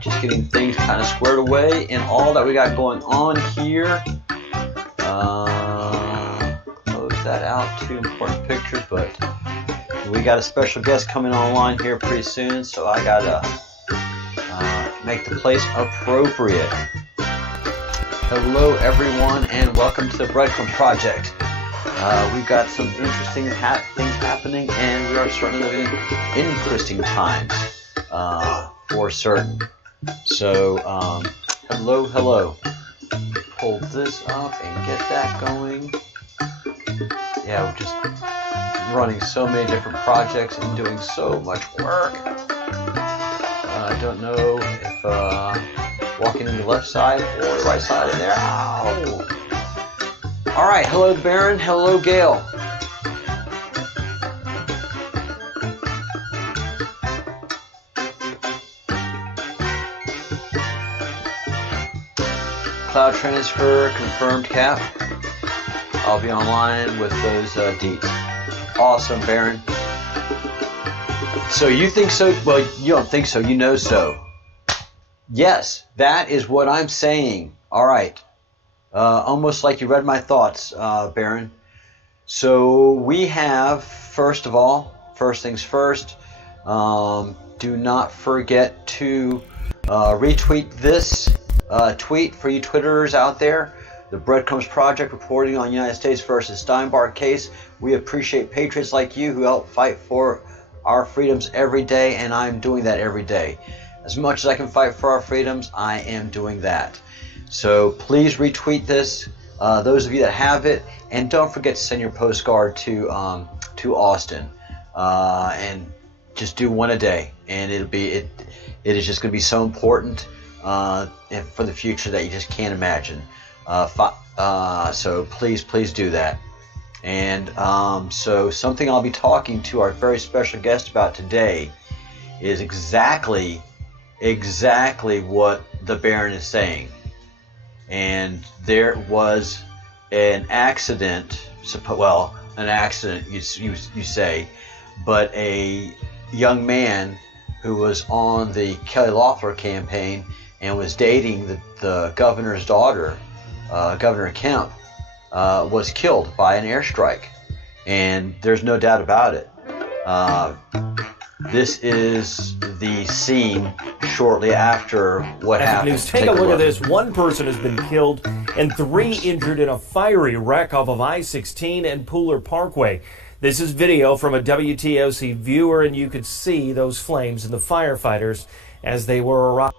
Just getting things kind of squared away and all that we got going on here. Close that out, 2 important pictures, but we got a special guest coming online here pretty soon, so I gotta make the place appropriate. Hello everyone and welcome to the Breadcrumb Project. We've got some interesting things happening and we are starting to live in interesting times for certain. So, hello. Pull this up and get that going. Yeah, we're just running so many different projects and doing so much work. I don't know if walking in the left side or the right side in there. Ow! All right, hello Baron, hello Gail. Cloud transfer confirmed, Cap. I'll be online with those deets. Awesome, Baron. So you think so? Well, you don't think so. You know so. Yes, that is what I'm saying. All right. Almost like you read my thoughts, Baron. So we have, first of all, first things first, do not forget to retweet this tweet for you Twitterers out there. The Breadcrumbs Project reporting on United States versus Steinbar case. We appreciate patriots like you who help fight for our freedoms every day, and I'm doing that every day. As much as I can fight for our freedoms, I am doing that. So please retweet this, those of you that have it, and don't forget to send your postcard to Austin, and just do one a day, and it is just going to be so important for the future that you just can't imagine. So please do that. And so something I'll be talking to our very special guest about today is exactly what the Baron is saying. And there was an accident, you say, but a young man who was on the Kelly Loeffler campaign and was dating the governor's daughter, Governor Kemp, was killed by an airstrike. And there's no doubt about it. This is the scene shortly after what happened. News. Take a look at this. One person has been killed and 3 injured in a fiery wreck off of I-16 and Pooler Parkway. This is video from a WTOC viewer, and you could see those flames and the firefighters as they were arriving.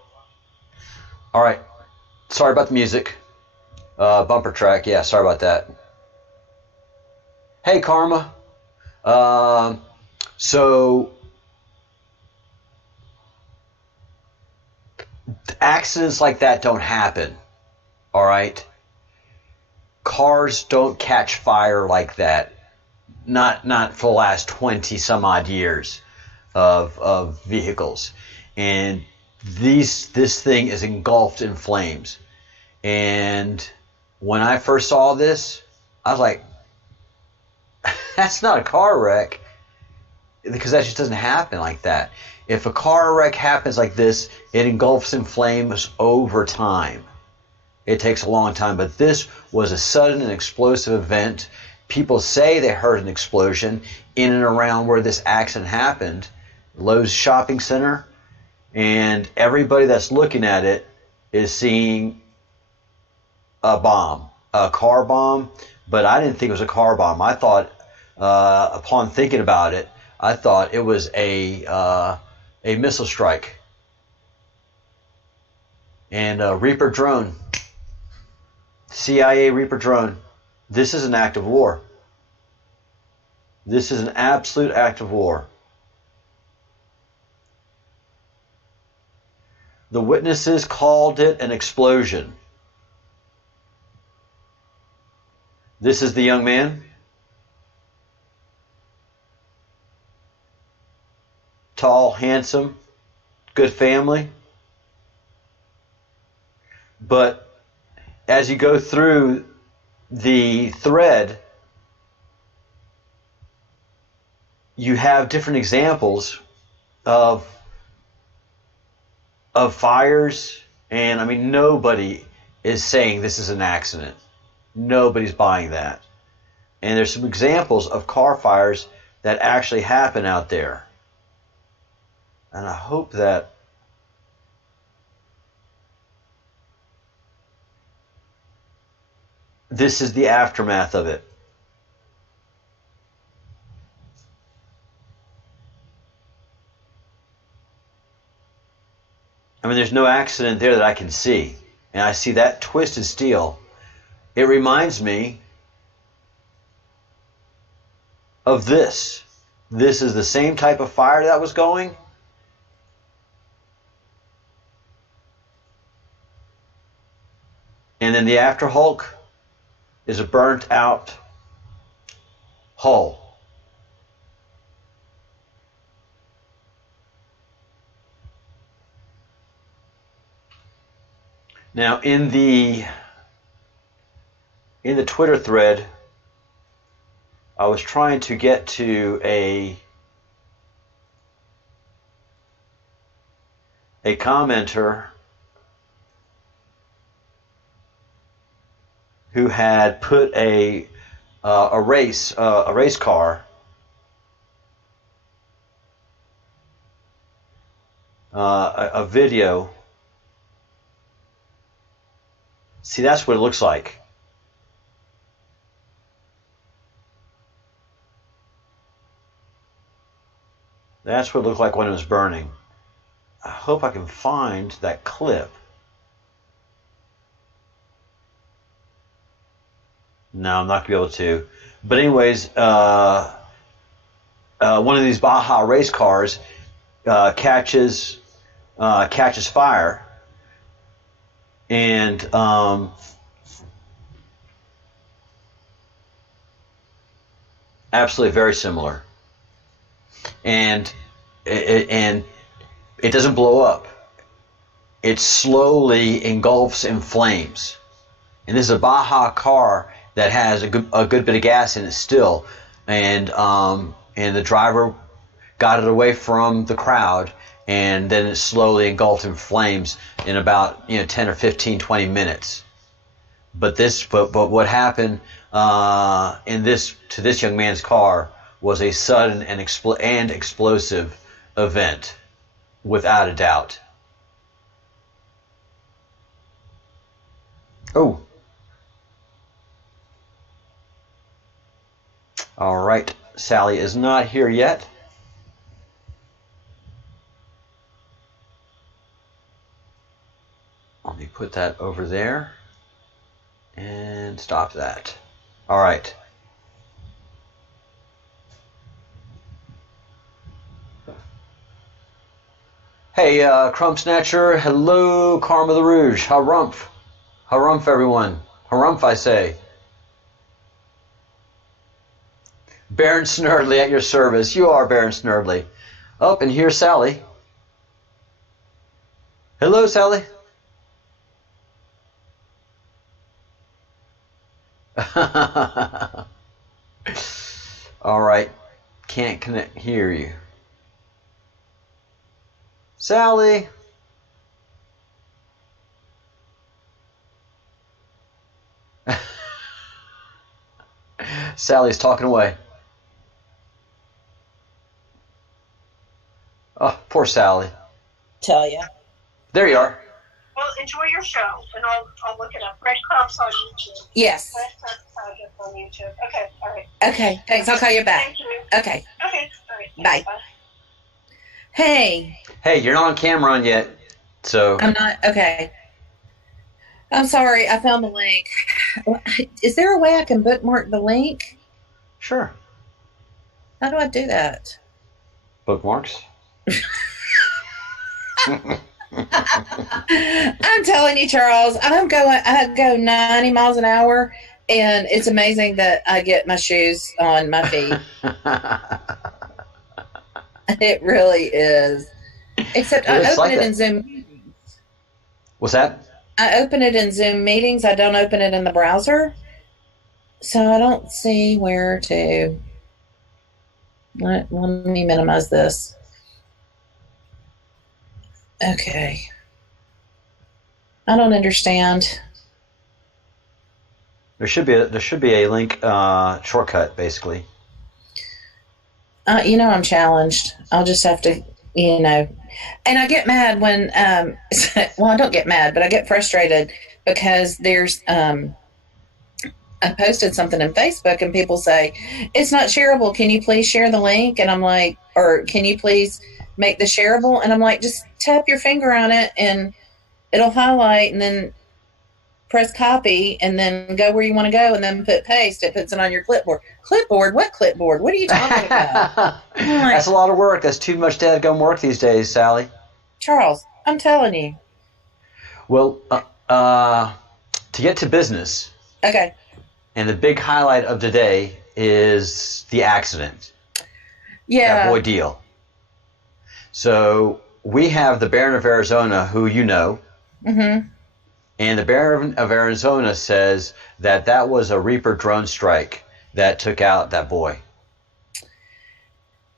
All right. Sorry about the music. Bumper track. Yeah, sorry about that. Hey, Karma. So accidents like that don't happen, all right, cars don't catch fire like that. Not for the last 20 some odd years of vehicles. And this thing is engulfed in flames. And when I first saw this, I was like, that's not a car wreck, because that just doesn't happen like that. If a car wreck happens like this, it engulfs in flames over time. It takes a long time, but this was a sudden and explosive event. People say they heard an explosion in and around where this accident happened, Lowe's shopping center, and everybody that's looking at it is seeing a bomb, a car bomb, but I didn't think it was a car bomb. I thought, upon thinking about it, I thought it was a missile strike. And a Reaper drone, CIA Reaper drone. This is an act of war. This is an absolute act of war. The witnesses called it an explosion. This is the young man. Tall, handsome, good family. But as you go through the thread, you have different examples of fires, and I mean, nobody is saying this is an accident. Nobody's buying that. And there's some examples of car fires that actually happen out there. And I hope that this is the aftermath of it. I mean, there's no accident there that I can see. And I see that twisted steel. It reminds me of this. This is the same type of fire that was going. And then the after Hulk is a burnt out hull. Now in the Twitter thread, I was trying to get to a commenter who had put a race car a video. See, that's what it looks like. That's what it looked like when it was burning. I hope I can find that clip. No, I'm not going to be able to. But anyways, one of these Baja race cars catches fire, and absolutely very similar. And it doesn't blow up. It slowly engulfs in flames. And this is a Baja car that has a good bit of gas in it still, and the driver got it away from the crowd, and then it slowly engulfed in flames in about 10 or 15, 20 minutes. But what happened to this young man's car was a sudden and explosive event, without a doubt. Oh. All right, Sally is not here yet. Let me put that over there and stop that. All right. Hey, Crumb Snatcher. Hello, Karma the Rouge. Harumph. Harumph, everyone. Harumph, I say. Baron Snurdly at your service. You are Baron Snurdly. Oh, and here's Sally. Hello, Sally. All right. Can't hear you. Sally. Sally's talking away. Oh, poor Sally. Tell you. There you are. Well, enjoy your show, and I'll look it up. Breadcrumbs on YouTube. Yes. Breadcrumbs Project on YouTube. Okay, all right. Okay, thanks. I'll call you back. Thank you. Okay. Okay, all right. Bye. Bye. Hey. Hey, you're not on camera on yet, so. I'm not. Okay. I'm sorry. I found the link. Is there a way I can bookmark the link? Sure. How do I do that? Bookmarks. I'm telling you, Charles, I go 90 miles an hour, and it's amazing that I get my shoes on my feet. It really is. Except I open it in Zoom meetings. What's that? I open it in Zoom meetings. I don't open it in the browser. So I don't see where to. Let me minimize this. Okay. I don't understand. There should be a link shortcut, basically. I'm challenged. I'll just have to, and I get mad when, well, I don't get mad, but I get frustrated because there's, I posted something in Facebook and people say, it's not shareable. Can you please share the link? And I'm like, or can you please make the shareable? And I'm like, just tap your finger on it and it'll highlight and then press copy and then go where you want to go and then put paste. It puts it on your clipboard. Clipboard? What clipboard? What are you talking about? Like, that's a lot of work. That's too much dadgum work these days, Sally. Charles, I'm telling you. Well, to get to business. Okay. And the big highlight of today is the accident. Yeah. That boy deal. So we have the Baron of Arizona, who you know. Mm-hmm. And the Baron of Arizona says that was a Reaper drone strike that took out that boy.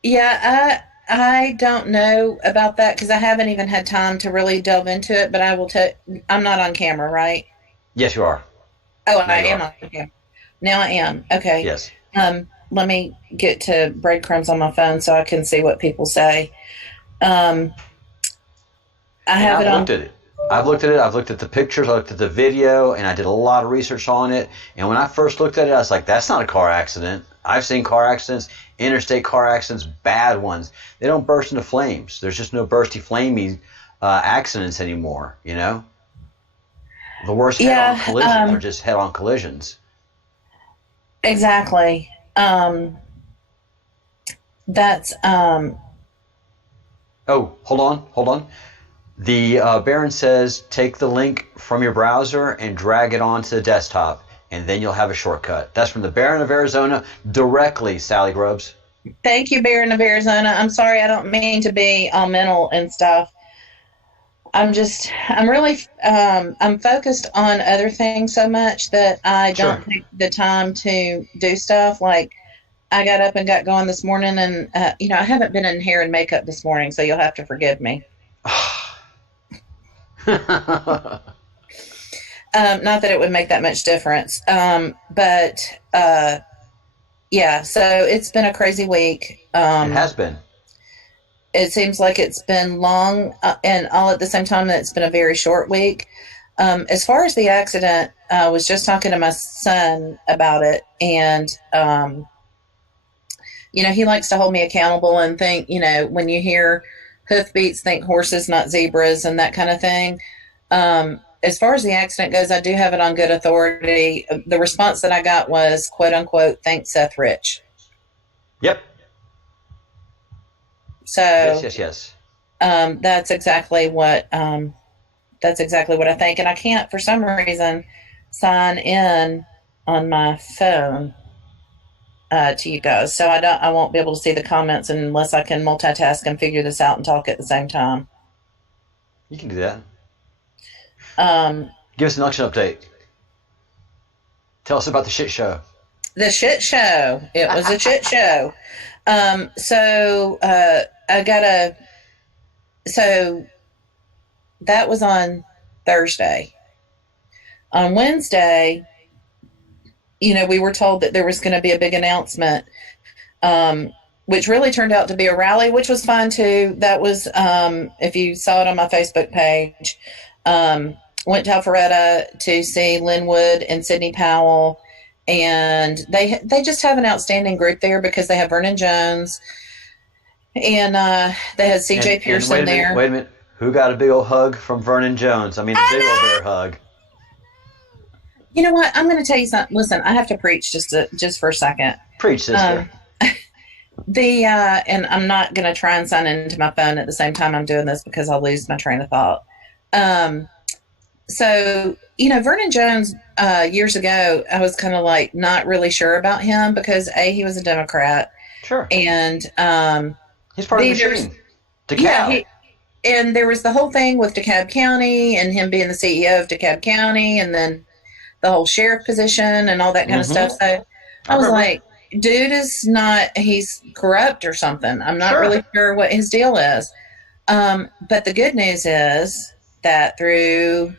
Yeah, I don't know about that because I haven't even had time to really delve into it, but I will tell. I'm not on camera, right? Yes, you are. Oh, I am on camera. Now I am. Okay. Yes. Let me get to breadcrumbs on my phone so I can see what people say. I have it on. I've looked at it. I've looked at the pictures. I looked at the video, and I did a lot of research on it. And when I first looked at it, I was like, "That's not a car accident." I've seen car accidents, interstate car accidents, bad ones. They don't burst into flames. There's just no bursty, flamey accidents anymore. You know, the worst head-on collisions are just head-on collisions. Exactly. That's. Oh, hold on. The Baron says take the link from your browser and drag it onto the desktop, and then you'll have a shortcut. That's from the Baron of Arizona directly, Sally Grubbs. Thank you, Baron of Arizona. I'm sorry, I don't mean to be all mental and stuff. I'm really focused on other things so much that I don't take the time to do stuff. Like, I got up and got going this morning, and, I haven't been in hair and makeup this morning, so you'll have to forgive me. Not that it would make that much difference. But so it's been a crazy week. It has been. It seems like it's been long and all at the same time that it's been a very short week. As far as the accident, I was just talking to my son about it, and he likes to hold me accountable and think, when you hear hoofbeats, think horses, not zebras, and that kind of thing. As far as the accident goes, I do have it on good authority. The response that I got was, quote unquote, thanks, Seth Rich. Yep. So yes. That's exactly what I think, and I can't for some reason sign in on my phone to you guys, so I won't be able to see the comments unless I can multitask and figure this out and talk at the same time. You can do that. Um, Give us an election update. Tell us about the shit show. the shit show. It was a shit show. I got a. So that was on Thursday. On Wednesday, we were told that there was going to be a big announcement, which really turned out to be a rally, which was fun too. That was, if you saw it on my Facebook page, went to Alpharetta to see Linwood and Sidney Powell. And they just have an outstanding group there because they have Vernon Jones and they had CJ Pearson there. Wait a minute. Who got a big old hug from Vernon Jones? I mean, a big old bear hug. You know what? I'm going to tell you something. Listen, I have to preach just for a second. Preach, sister. And I'm not going to try and sign into my phone at the same time I'm doing this because I'll lose my train of thought. So, Vernon Jones, years ago, I was kind of like not really sure about him because he was a Democrat. Sure. And he's part of the machine. DeKalb. Yeah, and there was the whole thing with DeKalb County and him being the CEO of DeKalb County and then the whole sheriff position and all that kind of stuff. So I was like, dude is not, he's corrupt or something. I'm not really sure what his deal is. But the good news is that through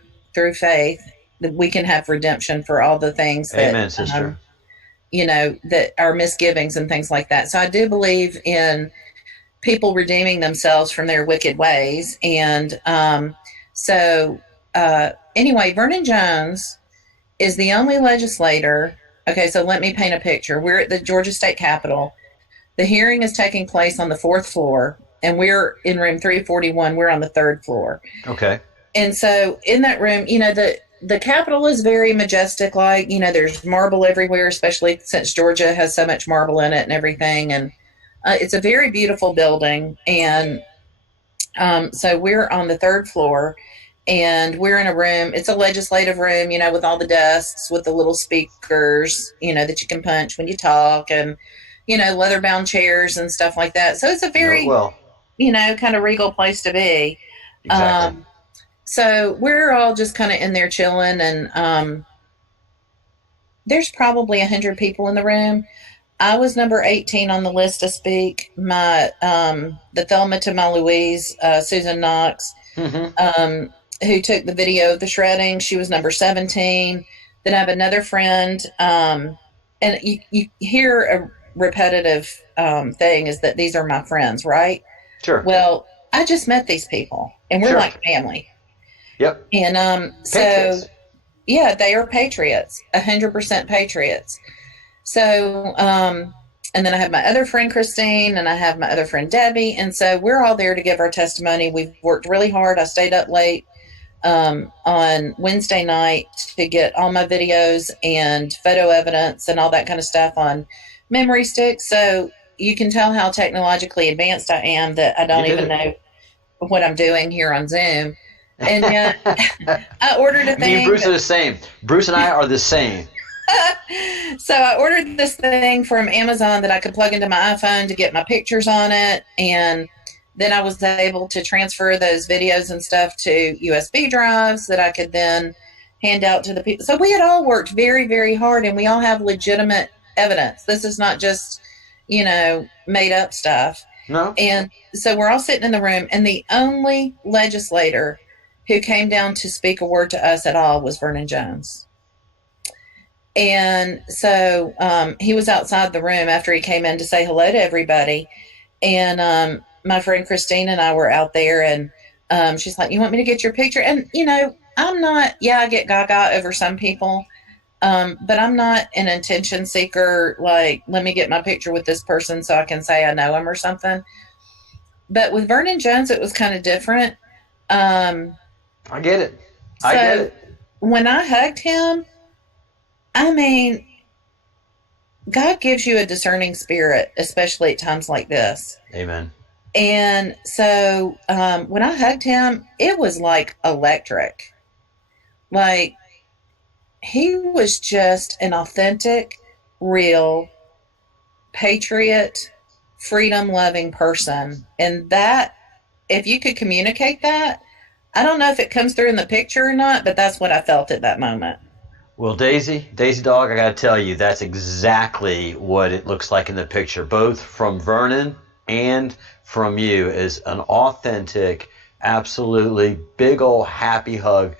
faith, that we can have redemption for all the things that, amen, sister. That are misgivings and things like that. So I do believe in people redeeming themselves from their wicked ways. And anyway, Vernon Jones is the only legislator. Okay, so let me paint a picture. We're at the Georgia State Capitol. The hearing is taking place on the 4th floor, and we're in room 341. We're on the 3rd floor. Okay. And so in that room, the Capitol is very majestic. Like, there's marble everywhere, especially since Georgia has so much marble in it and everything. And it's a very beautiful building. And so we're on the 3rd floor. And we're in a room, it's a legislative room, with all the desks, with the little speakers, that you can punch when you talk, and, leather-bound chairs and stuff like that. So it's a very, kind of regal place to be. Exactly. So we're all just kind of in there chilling, and there's probably 100 people in the room. I was number 18 on the list to speak. My the Thelma to my Louise, Susan Knox, who took the video of the shredding. She was number 17. Then I have another friend, and you hear a repetitive thing is that these are my friends, right? Sure. Well, I just met these people, and we're like family. Yep. And Patriots. so, yeah, they are patriots, 100% patriots. So, and then I have my other friend, Christine, and I have my other friend, Debbie. And so we're all there to give our testimony. We've worked really hard. I stayed up late on Wednesday night to get all my videos and photo evidence and all that kind of stuff on memory sticks. So you can tell how technologically advanced I am that I don't even know what I'm doing here on Zoom. And yet I ordered a thing. Me and Bruce are the same. Bruce and I are the same. So I ordered this thing from Amazon that I could plug into my iPhone to get my pictures on it. And then I was able to transfer those videos and stuff to USB drives that I could then hand out to the people. So we had all worked very, very hard, and we all have legitimate evidence. This is not just, made up stuff. No. And so we're all sitting in the room, and the only legislator who came down to speak a word to us at all was Vernon Jones. And so he was outside the room after he came in to say hello to everybody. And my friend Christine and I were out there, and she's like, "You want me to get your picture?" And, I'm not, I get gaga over some people, but I'm not an attention seeker, like, let me get my picture with this person so I can say I know him or something. But with Vernon Jones, it was kind of different. I get it. I get it. When I hugged him, I mean, God gives you a discerning spirit, especially at times like this. Amen. And so when I hugged him, it was like electric. Like, he was just an authentic, real, patriot, freedom loving person. And that, if you could communicate that, I don't know if it comes through in the picture or not, but that's what I felt at that moment. Well, Daisy Dog, I got to tell you, that's exactly what it looks like in the picture, both from Vernon and from you, is an authentic, absolutely big old happy hug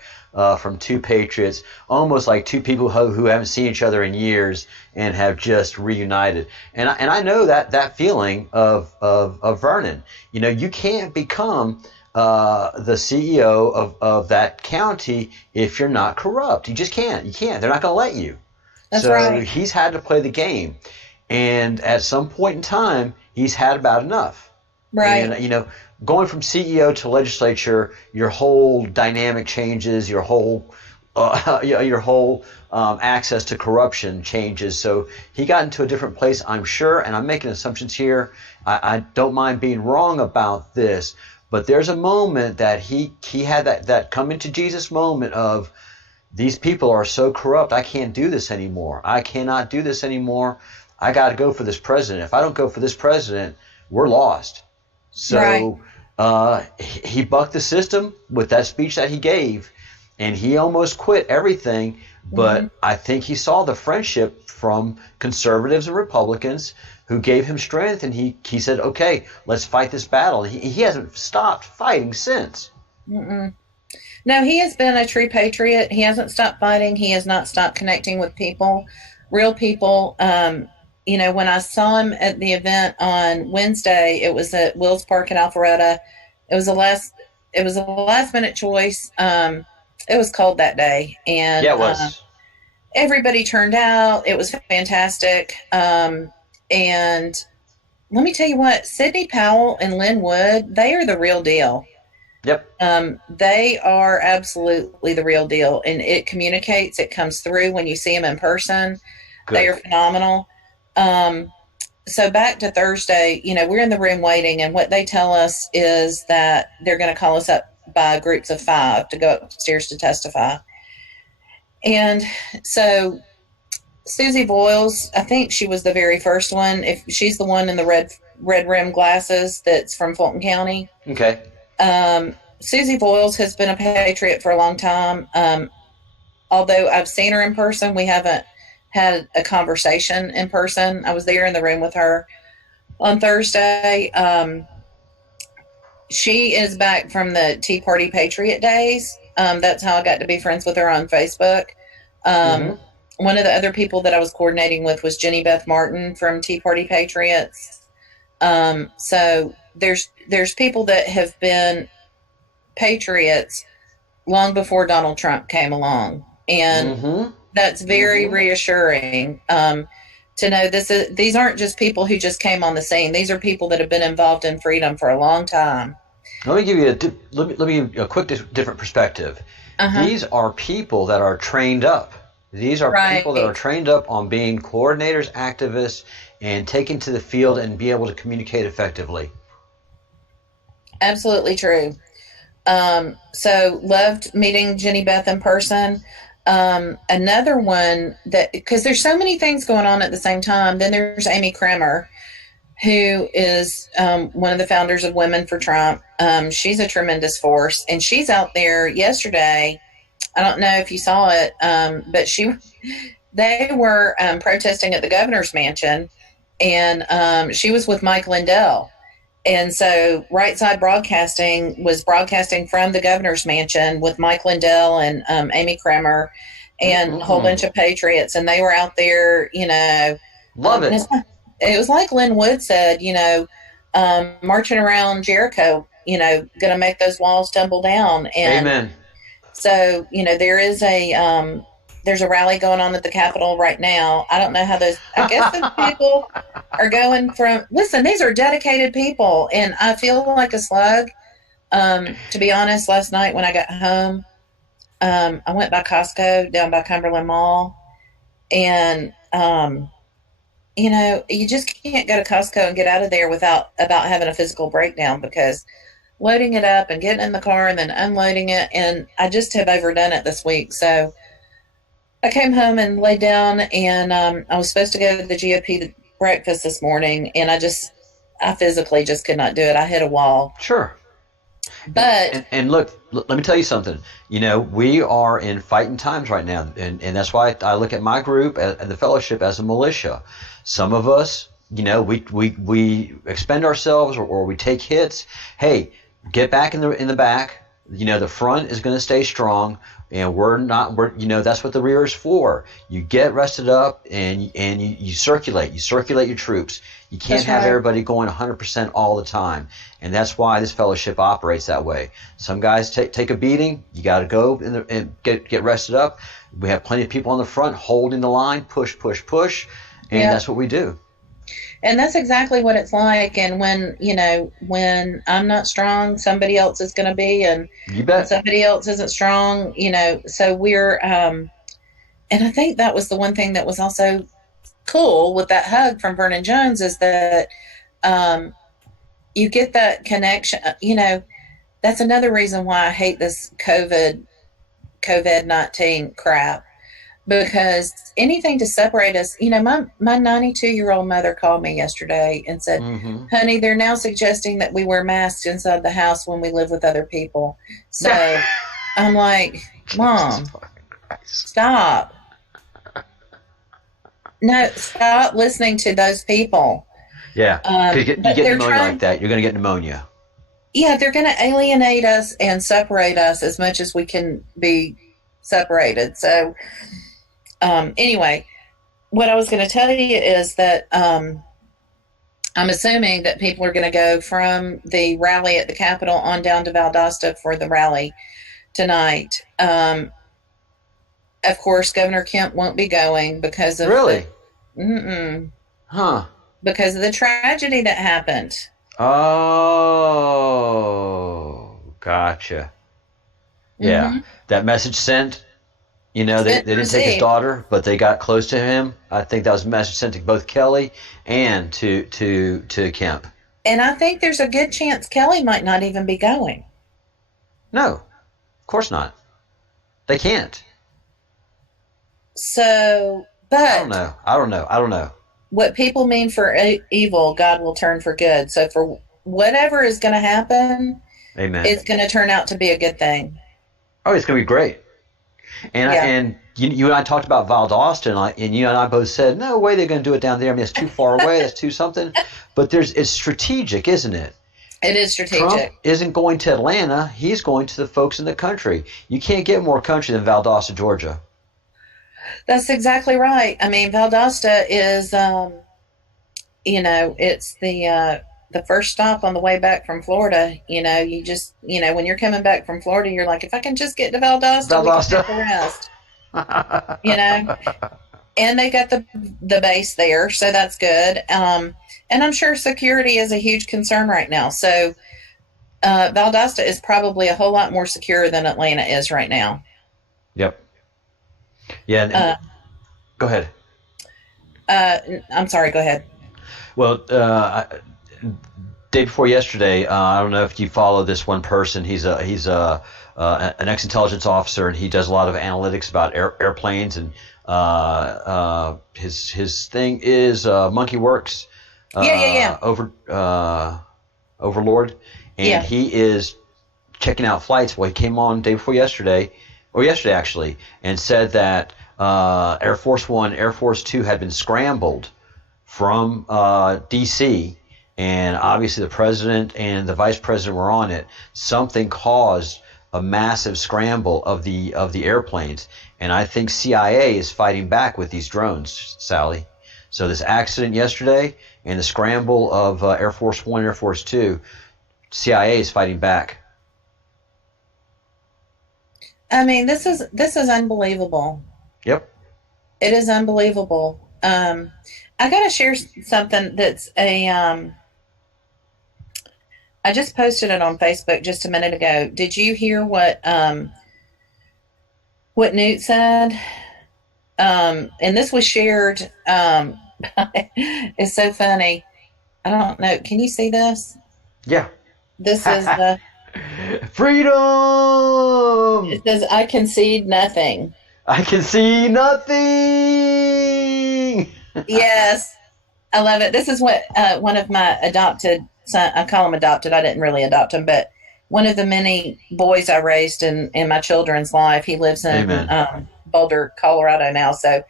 from two patriots, almost like two people who haven't seen each other in years and have just reunited. And I know that feeling of Vernon. You know, you can't become the CEO of that county if you're not corrupt. You just can't. You can't. They're not going to let you. That's So right. he's had to play the game. And at some point in time, he's had about enough. Right. And, you know, going from CEO to legislature, your whole dynamic changes, your whole access to corruption changes. So he got into a different place, I'm sure, and I'm making assumptions here. I don't mind being wrong about this, but there's a moment that he had that come into Jesus moment of, these people are so corrupt, I can't do this anymore. I cannot do this anymore. I got to go for this president. If I don't go for this president, we're lost. So he bucked the system with that speech that he gave, and he almost quit everything. But I think he saw the friendship from conservatives and Republicans who gave him strength, and he said, okay, let's fight this battle. He hasn't stopped fighting since. Mm-mm. No, he has been a true patriot. He hasn't stopped fighting. He has not stopped connecting with people, real people. You know, when I saw him at the event on Wednesday, it was at Wills Park in Alpharetta. It was a last minute choice. It was cold that day, and Yeah, it was. everybody turned out. It was fantastic. And let me tell you what, Sidney Powell and Lynn Wood, they are the real deal. Yep. They are absolutely the real deal, and it communicates. It comes through when you see them in person. Good. They are phenomenal. So back to Thursday, you know, we're in the room waiting, and what they tell us is that they're going to call us up by groups of 5 to go upstairs to testify. And so Susie Boyles, I think she was the very first one. If she's the one in the red rim glasses that's from Fulton County. Okay. Susie Boyles has been a patriot for a long time. Although I've seen her in person, we haven't had a conversation in person. I was there in the room with her on Thursday. She is back from the Tea Party Patriot days. That's how I got to be friends with her on Facebook. One of the other people that I was coordinating with was Jenny Beth Martin from Tea Party Patriots. So there's people that have been patriots long before Donald Trump came along, and that's very reassuring to know these aren't just people who just came on the scene. These are people that have been involved in freedom for a long time. Let me give you a quick different perspective. These are people that are trained up. These are people that are trained up on being coordinators, activists, and taken to the field and be able to communicate effectively. Absolutely true. So loved meeting Jenny Beth in person. Another one that, because there's so many things going on at the same time. Then there's Amy Kremer, who is one of the founders of Women for Trump. She's a tremendous force, and she's out there yesterday. I don't know if you saw it, but they were protesting at the governor's mansion, and she was with Mike Lindell. And so Right Side Broadcasting was broadcasting from the governor's mansion with Mike Lindell and Amy Kremer and a whole bunch of patriots. And they were out there, you know. Love it. It was like Lynn Wood said, you know, marching around Jericho, you know, going to make those walls tumble down. And amen. So, you know, there's a rally going on at the Capitol right now. I don't know how I guess those people are going from, listen, these are dedicated people, and I feel like a slug. To be honest, last night when I got home, I went by Costco down by Cumberland Mall, and, you just can't go to Costco and get out of there without about having a physical breakdown, because loading it up and getting in the car and then unloading it, and I just have overdone it this week. So I came home and laid down, and I was supposed to go to the GOP breakfast this morning, and I physically just could not do it. I hit a wall. Sure. But and look, let me tell you something. We are in fighting times right now, and that's why I look at my group and the fellowship as a militia. Some of us, we expend ourselves or we take hits. Hey, get back in the back. The front is going to stay strong, and we're that's what the rear is for. You get rested up and you circulate your troops. You can't have everybody going 100% all the time, and that's why this fellowship operates that way. Some guys take a beating. You got to go and get rested up. We have plenty of people on the front holding the line, push, and that's what we do. And that's exactly what it's like. And when I'm not strong, somebody else is going to be, and you bet. Somebody else isn't strong, so we're, and I think that was the one thing that was also cool with that hug from Vernon Jones, is that, you get that connection. That's another reason why I hate this COVID-19 crap. Because anything to separate us, my 92-year-old mother called me yesterday and said, honey, they're now suggesting that we wear masks inside the house when we live with other people. So I'm like, Mom, stop. No, stop listening to those people. Yeah, you get pneumonia like that, you're going to get pneumonia. Yeah, they're going to alienate us and separate us as much as we can be separated. So anyway, what I was going to tell you is that I'm assuming that people are going to go from the rally at the Capitol on down to Valdosta for the rally tonight. Of course, Governor Kemp won't be going because of really, because of the tragedy that happened. Oh, gotcha. Yeah, that message sent. They didn't take his daughter, but they got close to him. I think that was a message sent to both Kelly and to Kemp. And I think there's a good chance Kelly might not even be going. No, of course not. They can't. So, but I don't know. What people mean for evil, God will turn for good. So for whatever is going to happen, amen, it's going to turn out to be a good thing. Oh, it's going to be great. And you and I talked about Valdosta, and you and I both said, no way they're going to do it down there. I mean, it's too far away. That's too something. But it's strategic, isn't it? It is strategic. Trump isn't going to Atlanta. He's going to the folks in the country. You can't get more country than Valdosta, Georgia. That's exactly right. I mean, Valdosta is, it's the first stop on the way back from Florida. You just, when you're coming back from Florida, you're like, if I can just get to Valdosta. We can take the rest. And they got the base there, so that's good. And I'm sure security is a huge concern right now. So Valdosta is probably a whole lot more secure than Atlanta is right now. Yep. Yeah. Go ahead. I'm sorry. Go ahead. Well, day before yesterday, I don't know if you follow this one person. He's an ex-intelligence officer, and he does a lot of analytics about airplanes. And his thing is Monkey Works. Overlord, and he is checking out flights. Well, he came on day before yesterday, or yesterday actually, and said that Air Force One, Air Force Two had been scrambled from D.C., and obviously the president and the vice president were on it. Something caused a massive scramble of the airplanes, and I think CIA is fighting back with these drones, Sally. So this accident yesterday and the scramble of Air Force One, Air Force Two, CIA is fighting back. I mean, this is unbelievable. Yep. It is unbelievable. I got to share something that's I just posted it on Facebook just a minute ago. Did you hear what Newt said? And this was shared It's so funny. I don't know. Can you see this? Yeah. This is the. Freedom! It says, "I concede nothing." I can see nothing! Yes, I love it. This is what one of my adopted son. I call him adopted. I didn't really adopt him, but one of the many boys I raised in my children's life. He lives in Amen. Boulder, Colorado now. So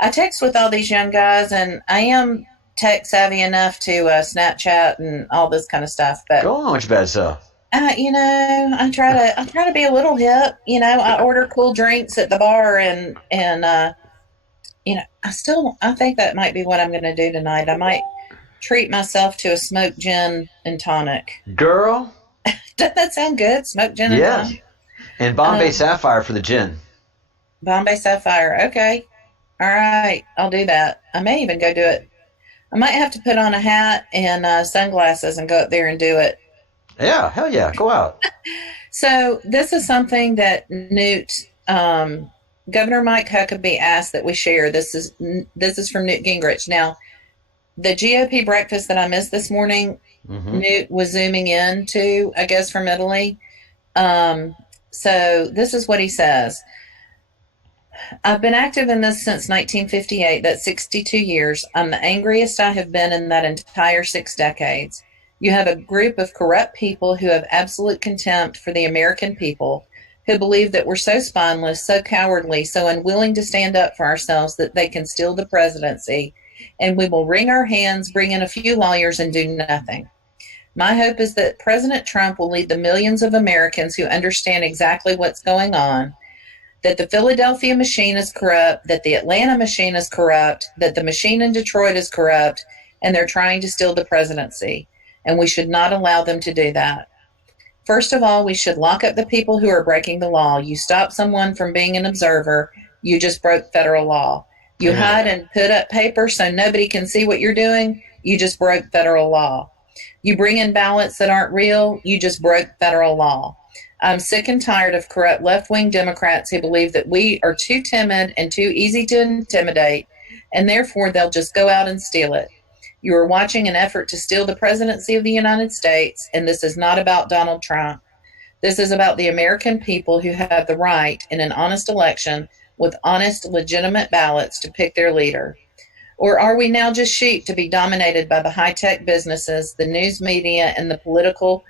I text with all these young guys, and I am tech savvy enough to Snapchat and all this kind of stuff. But Go on with your bad self. I try to be a little hip. I order cool drinks at the bar, and I think that might be what I'm going to do tonight. I might treat myself to a smoked gin and tonic. Girl? Doesn't that sound good? Smoked gin and Yes. tonic. And Bombay Sapphire for the gin. Bombay Sapphire. Okay. All right. I'll do that. I may even go do it. I might have to put on a hat and sunglasses and go up there and do it. Yeah, hell yeah. Go out. So this is something that Governor Mike Huckabee asked that we share. This is from Newt Gingrich. Now, the GOP breakfast that I missed this morning, Newt was zooming in to, I guess, from Italy. So this is what he says. I've been active in this since 1958. That's 62 years. I'm the angriest I have been in that entire 6 decades. You have a group of corrupt people who have absolute contempt for the American people, who believe that we're so spineless, so cowardly, so unwilling to stand up for ourselves that they can steal the presidency, and we will wring our hands, bring in a few lawyers, and do nothing. My hope is that President Trump will lead the millions of Americans who understand exactly what's going on, that the Philadelphia machine is corrupt, that the Atlanta machine is corrupt, that the machine in Detroit is corrupt, and they're trying to steal the presidency. And we should not allow them to do that. First of all, we should lock up the people who are breaking the law. You stop someone from being an observer, you just broke federal law. You hide and put up paper so nobody can see what you're doing, you just broke federal law. You bring in ballots that aren't real, you just broke federal law. I'm sick and tired of corrupt left-wing Democrats who believe that we are too timid and too easy to intimidate, and therefore they'll just go out and steal it. You are watching an effort to steal the presidency of the United States, and this is not about Donald Trump. This is about the American people who have the right in an honest election with honest, legitimate ballots to pick their leader. Or are we now just sheep to be dominated by the high-tech businesses, the news media, and the political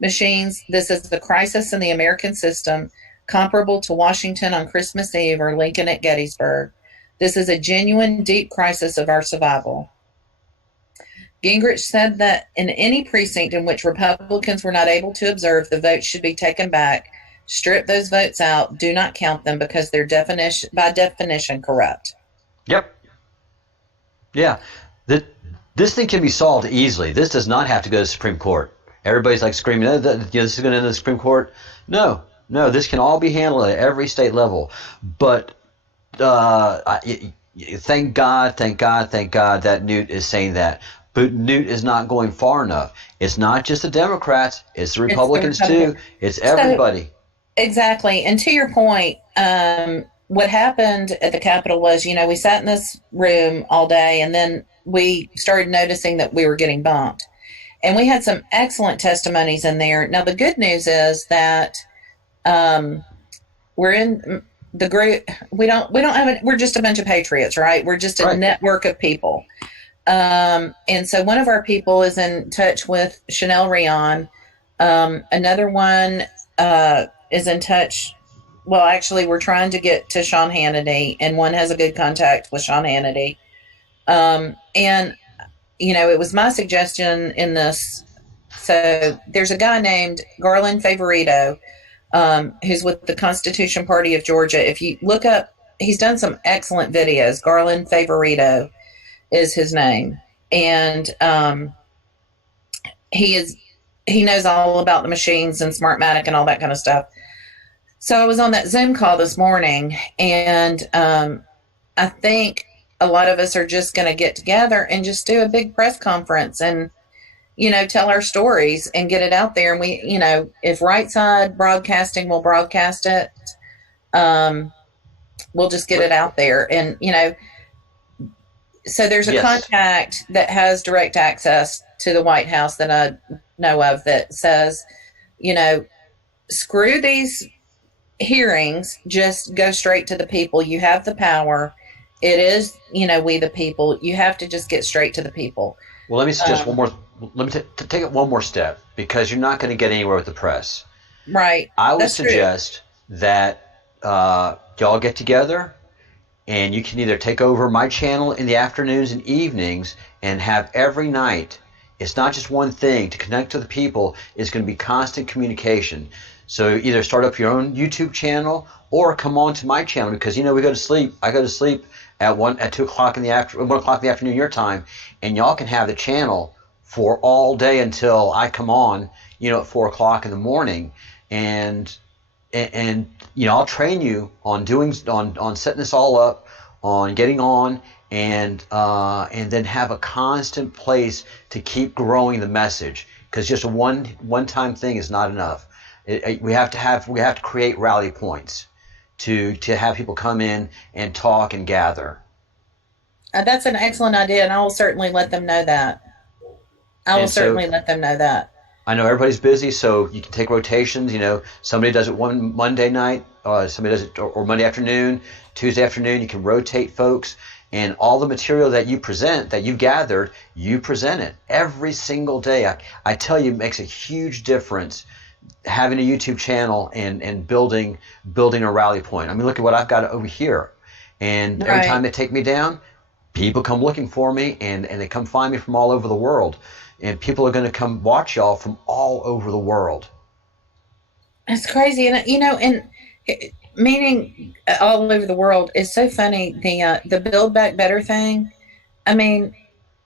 machines? This is the crisis in the American system, comparable to Washington on Christmas Eve or Lincoln at Gettysburg. This is a genuine, deep crisis of our survival. Gingrich said that in any precinct in which Republicans were not able to observe, the votes should be taken back. Strip those votes out. Do not count them because they're by definition corrupt. Yep. Yeah. This thing can be solved easily. This does not have to go to the Supreme Court. Everybody's like screaming, this is going to end the Supreme Court. No, this can all be handled at every state level. But thank God that Newt is saying that. But Newt is not going far enough. It's not just the Democrats. It's the Republicans too. It's everybody. So, exactly. And to your point, what happened at the Capitol was, we sat in this room all day, and then we started noticing that we were getting bumped. And we had some excellent testimonies in there. Now, the good news is that we're in the group. We're just a bunch of patriots, right? We're just a network of people. And so one of our people is in touch with Chanel Rion. Another one is in touch. Well, actually, we're trying to get to Sean Hannity, and one has a good contact with Sean Hannity. And, it was my suggestion in this. So there's a guy named Garland Favorito, who's with the Constitution Party of Georgia. If you look up, he's done some excellent videos. Garland Favorito is his name. And he knows all about the machines and Smartmatic and all that kind of stuff. So I was on that Zoom call this morning, and I think a lot of us are just going to get together and just do a big press conference and, tell our stories and get it out there. And we, if Right Side Broadcasting will broadcast it, we'll just get it out there. And, So there's a Yes. contact that has direct access to the White House that I know of that says, you know, screw these hearings, just go straight to the people. You have the power. It is, you know, we the people. You have to just get straight to the people. Well, let me suggest one more. Let me take it one more step, because you're not going to get anywhere with the press. Right. I would That's suggest that y'all get together, and you can either take over my channel in the afternoons and evenings and have every night. It's not just one thing. To connect to the people is going to be constant communication. So either start up your own YouTube channel or come on to my channel, because, you know, we go to sleep. I go to sleep at 2 o'clock in the 1 o'clock in the afternoon your time, and y'all can have the channel for all day until I come on, you know, at 4 o'clock in the morning, and you know, I'll train you on setting this all up, on getting on, and then have a constant place to keep growing the message, because just a one-time thing is not enough. We have to create rally points to have people come in and talk and gather. That's an excellent idea, and I will certainly let them know that. Let them know that. I know everybody's busy, so you can take rotations. You know, somebody does it one Monday night, somebody does it or Monday afternoon, Tuesday afternoon. You can rotate folks, and all the material that you present, that you've gathered, you present it every single day. I tell you, it makes a huge difference having a YouTube channel and building a rally point. I mean, look at what I've got over here, and every time they take me down, people come looking for me, and they come find me from all over the world. And people are going to come watch y'all from all over the world. That's crazy, and you know, and meaning all over the world is so funny. The Build Back Better thing. I mean,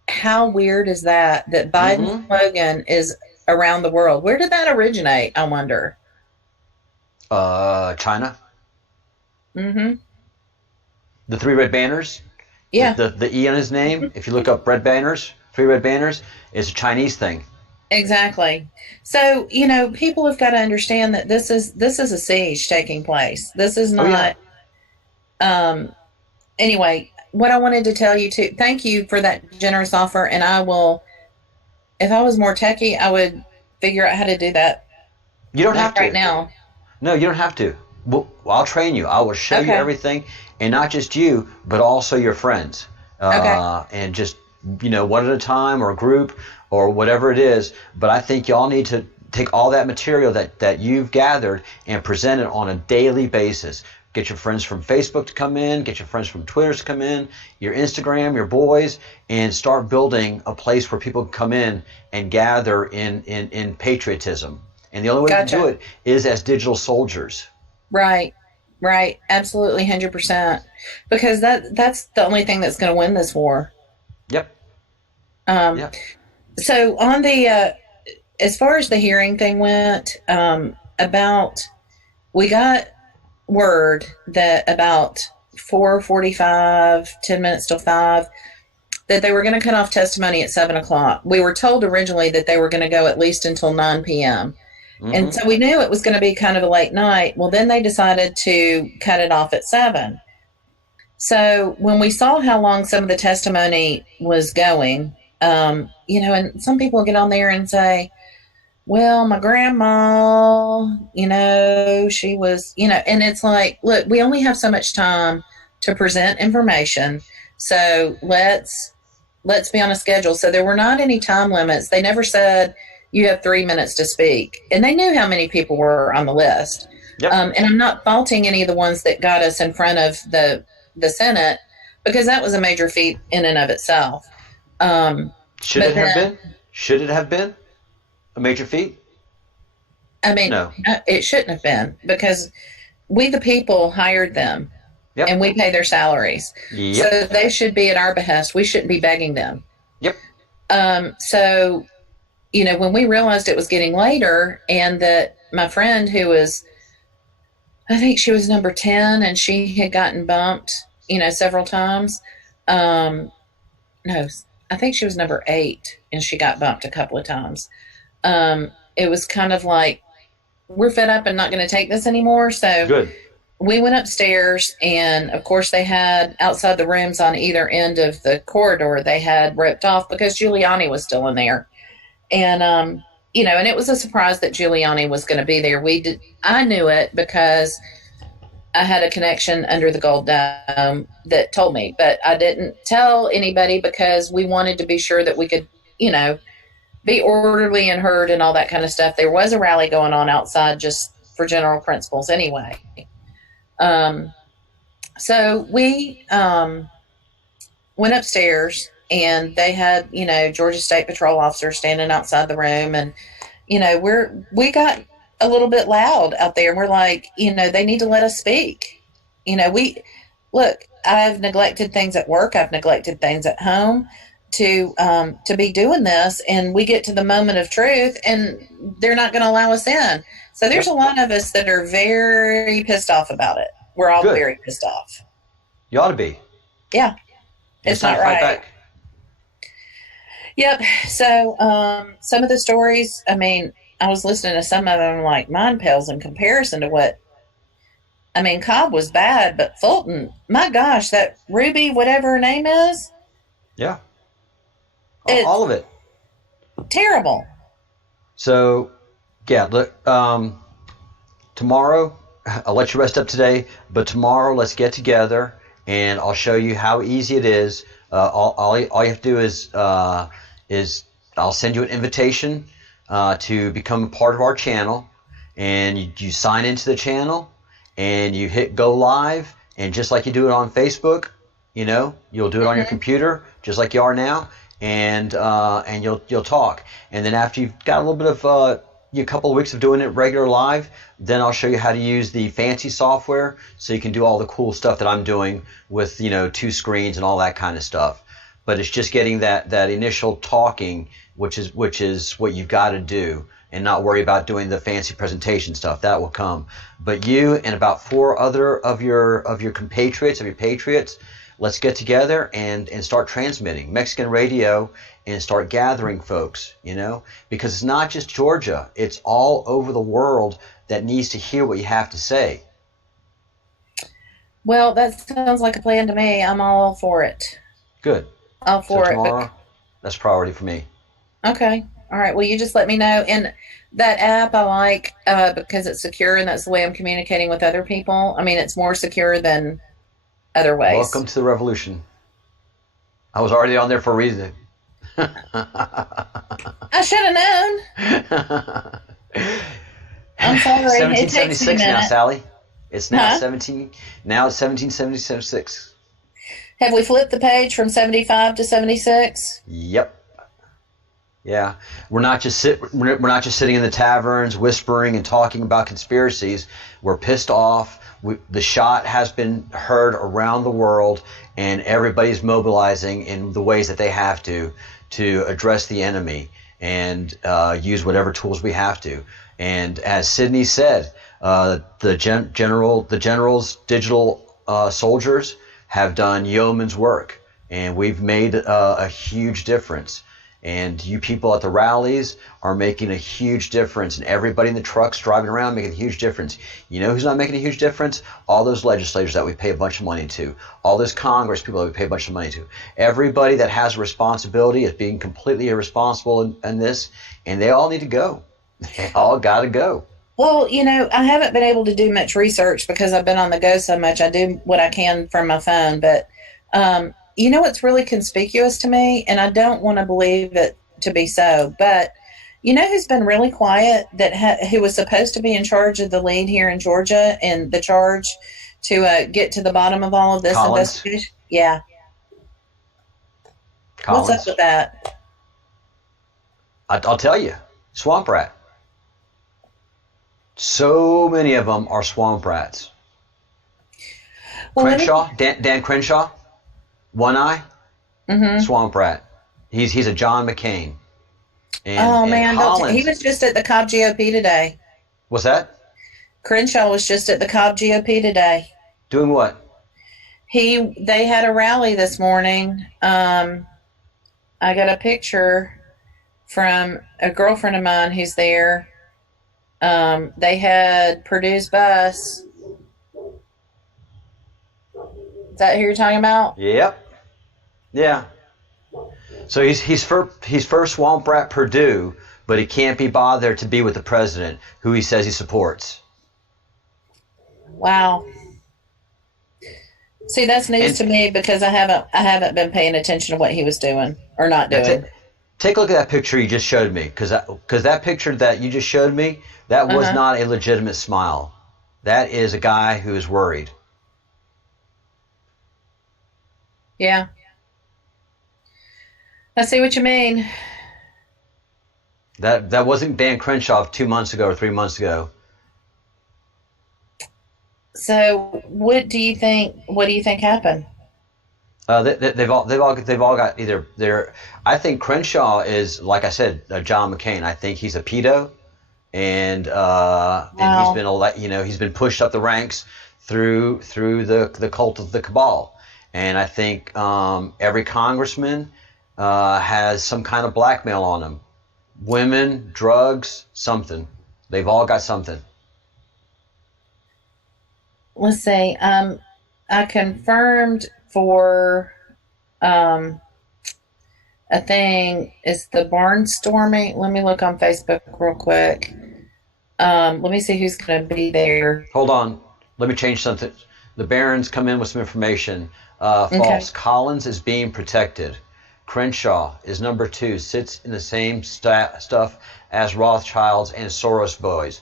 how weird is that? That Biden's slogan is around the world. Where did that originate? I wonder. China. Mm-hmm. The 3 red banners. Yeah. The E on his name. If you look up red banners. 3 red banners is a Chinese thing. Exactly. So, you know, people have got to understand that this is a siege taking place. This is not. Anyway, what I wanted to tell you too. Thank you for that generous offer, and I will. If I was more techie, I would figure out how to do that. You don't have to right now. No, you don't have to. Well, I'll train you. I will show you everything, and not just you, but also your friends. And just, you know, one at a time, or a group, or whatever it is. But I think y'all need to take all that material that you've gathered and present it on a daily basis. Get your friends from Facebook to come in, get your friends from Twitter to come in, your Instagram, your boys, and start building a place where people can come in and gather in patriotism. And the only way to do it is as digital soldiers. Right. Absolutely, 100%. Because that's the only thing that's going to win this war. Yep. So on the as far as the hearing thing went, we got word that about 4:45, 10 minutes till 5, that they were going to cut off testimony at 7 o'clock. We were told originally that they were going to go at least until 9 p.m. And so we knew it was going to be kind of a late night. Well, then they decided to cut it off at 7. So when we saw how long some of the testimony was going, you know, and some people get on there and say, well, my grandma, you know, she was, you know, and it's like, look, we only have so much time to present information. So let's be on a schedule. So there were not any time limits. They never said you have 3 minutes to speak. And they knew how many people were on the list. Yep. And I'm not faulting any of the ones that got us in front of the Senate, because that was a major feat in and of itself. Should it have been a major feat? I mean, no. It shouldn't have been, because we the people hired them. Yep. And we pay their salaries. Yep. So they should be at our behest. We shouldn't be begging them. Yep. So, you know, when we realized it was getting later, and that my friend who was, I think she was number 10, and she had gotten bumped, you know, several times. No, I think she was number 8, and she got bumped a couple of times. It was kind of like, we're fed up and not going to take this anymore. So good. we went upstairs, and of course they had outside the rooms on either end of the corridor, they had roped off because Giuliani was still in there. And, and it was a surprise that Giuliani was going to be there. I knew it because I had a connection under the Gold Dome that told me, but I didn't tell anybody because we wanted to be sure that we could, be orderly and heard and all that kind of stuff. There was a rally going on outside just for general principles anyway. So we went upstairs, and they had, Georgia State Patrol officers standing outside the room, and, we got a little bit loud out there, and we're like, they need to let us speak. I've neglected things at work. I've neglected things at home to be doing this, and we get to the moment of truth and they're not going to allow us in. So there's a lot of us that are very pissed off about it. We're all very pissed off. You ought to be. Yeah. It's not right. Back. Yep. So some of the stories, I was listening to some of them, like, mine pales in comparison to what, Cobb was bad, but Fulton, my gosh, that Ruby, whatever her name is. Yeah. All of it. Terrible. So, yeah, look, tomorrow, I'll let you rest up today, but tomorrow let's get together and I'll show you how easy it is. All you have to do is I'll send you an invitation to become a part of our channel, and you sign into the channel and you hit go live, and just like you do it on Facebook, you'll do it on your computer just like you are now. And you'll talk, and then after you've got a little bit of a couple of weeks of doing it regular live, then I'll show you how to use the fancy software so you can do all the cool stuff that I'm doing with 2 screens and all that kind of stuff. But it's just getting that initial talking, which is what you've got to do, and not worry about doing the fancy presentation stuff. That will come. But you and about 4 other of your compatriots, of your patriots, let's get together and start transmitting Mexican radio and start gathering folks, because it's not just Georgia. It's all over the world that needs to hear what you have to say. Well, that sounds like a plan to me. I'm all for it. Good. All for it. Tomorrow, that's priority for me. Okay. All right. Well, you just let me know. And that app I like because it's secure, and that's the way I'm communicating with other people. It's more secure than other ways. Welcome to the revolution. I was already on there for a reason. I should have known. I'm sorry. 1776 now, Sally. It's now 17. Now it's 1776. Have we flipped the page from 75 to 76? Yep. Yeah, we're not just sitting in the taverns whispering and talking about conspiracies. We're pissed off. The shot has been heard around the world, and everybody's mobilizing in the ways that they have to address the enemy and use whatever tools we have to. And as Sydney said, the general's digital soldiers have done yeoman's work, and we've made a huge difference. And you people at the rallies are making a huge difference, and everybody in the trucks driving around making a huge difference. You know who's not making a huge difference? All those legislators that we pay a bunch of money to, all those Congress people that we pay a bunch of money to. Everybody that has a responsibility is being completely irresponsible in this, and they all need to go. They all got to go. Well, I haven't been able to do much research because I've been on the go so much. I do what I can from my phone, but what's really conspicuous to me, and I don't want to believe it to be so, but who's been really quiet, who was supposed to be in charge of the lead here in Georgia and the charge to get to the bottom of all of this investigation? Yeah. Collins. What's up with that? I'll tell you. Swamp rat. So many of them are swamp rats. Well, Crenshaw, Dan Crenshaw. One Eye, swamp rat. He's a John McCain. And he was just at the Cobb GOP today. What's that? Crenshaw was just at the Cobb GOP today. Doing what? They had a rally this morning. I got a picture from a girlfriend of mine who's there. They had Purdue's bus that who you're talking about? Yep. Yeah. So he's first Swamp Rat Purdue, but he can't be bothered to be with the president, who he says he supports. Wow. See, that's news to me because I haven't been paying attention to what he was doing or not doing. Take a look at that picture you just showed me, because that picture that you just showed me, that was not a legitimate smile. That is a guy who is worried. Yeah. I see what you mean. That wasn't Dan Crenshaw 2 months ago or 3 months ago. So, what do you think happened? They've all got either their. I think Crenshaw is, like I said, John McCain. I think he's a pedo, and he's been pushed up the ranks through the cult of the cabal. And I think every congressman has some kind of blackmail on them. Women, drugs, something. They've all got something. Let's see. I confirmed for a thing. Is the barnstorming? Let me look on Facebook real quick. Let me see who's going to be there. Hold on. Let me change something. The Barons come in with some information. False. Okay. Collins is being protected. Crenshaw is number 2, sits in the same stuff as Rothschilds and Soros boys.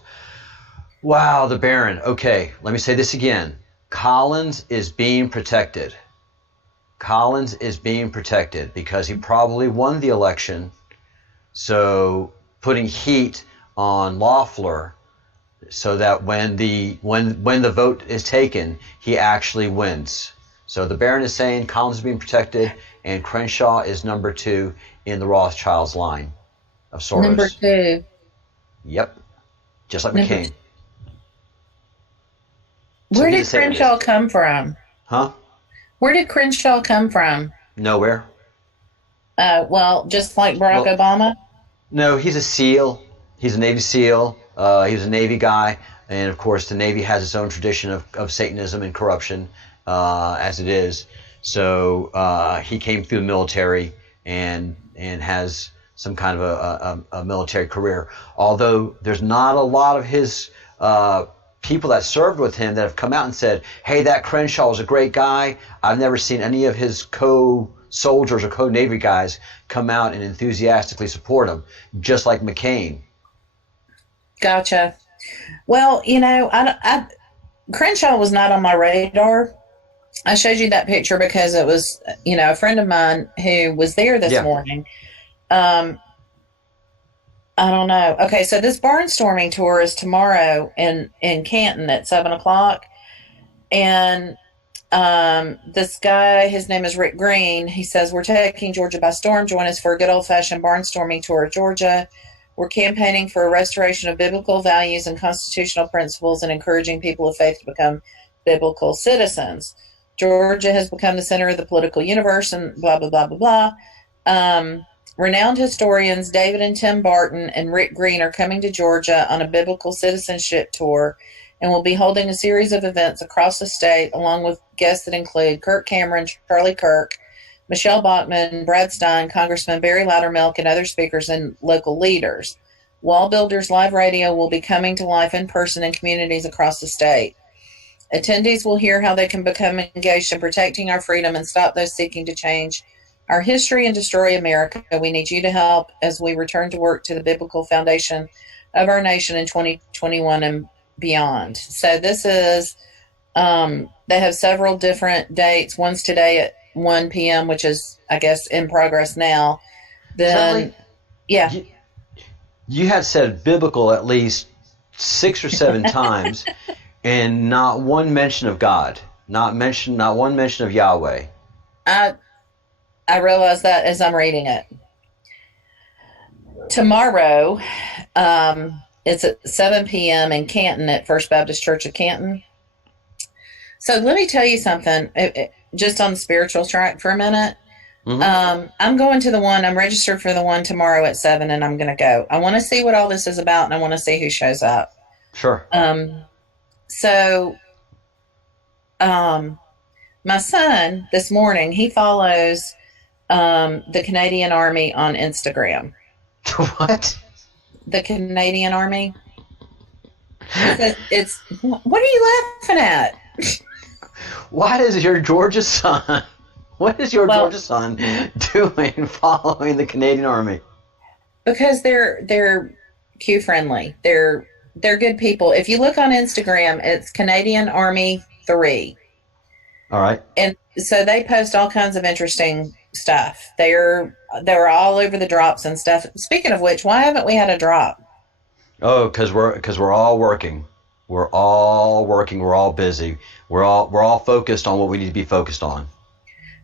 Wow, the Baron. Okay, let me say this again. Collins is being protected. Collins is being protected because he probably won the election. So putting heat on Loeffler so that when the vote is taken, he actually wins. So the Baron is saying Collins is being protected, and Crenshaw is number 2 in the Rothschilds line of Soros. Number 2. Yep, just like Number McCain. Where did Crenshaw come from? Huh? Where did Crenshaw come from? Nowhere. Well, just like Barack Obama? No, he's a SEAL. He's a Navy SEAL. He was a Navy guy. And, of course, the Navy has its own tradition of Satanism and corruption, as it is. So he came through the military and has some kind of a military career. Although there's not a lot of his people that served with him that have come out and said, hey, that Crenshaw was a great guy. I've never seen any of his co-soldiers or co-Navy guys come out and enthusiastically support him, just like McCain. Gotcha. Well, Crenshaw was not on my radar. I showed you that picture because it was, a friend of mine who was there this morning. I don't know. Okay, so this barnstorming tour is tomorrow in Canton at 7:00, and this guy, his name is Rick Green. He says, "We're taking Georgia by storm. Join us for a good old-fashioned barnstorming tour of Georgia. We're campaigning for a restoration of biblical values and constitutional principles, and encouraging people of faith to become biblical citizens. Georgia has become the center of the political universe," and blah blah blah blah blah. Renowned historians David and Tim Barton and Rick Green are coming to Georgia on a biblical citizenship tour and will be holding a series of events across the state, along with guests that include Kirk Cameron, Charlie Kirk, Michelle Bachmann, Brad Stein, Congressman Barry Loudermilk, and other speakers and local leaders. Wall Builders Live Radio will be coming to life in person in communities across the state. Attendees will hear how they can become engaged in protecting our freedom and stop those seeking to change our history and destroy America. We need you to help as we return to work to the biblical foundation of our nation in 2021 and beyond. So this is, they have several different dates. One's today at 1 p.m., which is, I guess, in progress now. Then, yeah. You have said biblical at least 6 or 7 times, and not one mention of God, not one mention of Yahweh. I realize that as I'm reading it. Tomorrow, it's at 7 p.m. in Canton at First Baptist Church of Canton. So let me tell you something, just on the spiritual track for a minute. Mm-hmm. I'm going to the one, I'm registered for the one tomorrow at 7, and I'm going to go. I want to see what all this is about, and I want to see who shows up. Sure. My son this morning, he follows the Canadian Army on Instagram. What? The Canadian Army. It's what are you laughing at? What is your Georgia son? What is your Georgia son doing following the Canadian Army? Because they're Q friendly. They're good people. If you look on Instagram, it's Canadian Army 3. All right. And so they post all kinds of interesting stuff. They're all over the drops and stuff. Speaking of which, why haven't we had a drop? Oh, because we're all working. We're all working. We're all busy. We're all focused on what we need to be focused on.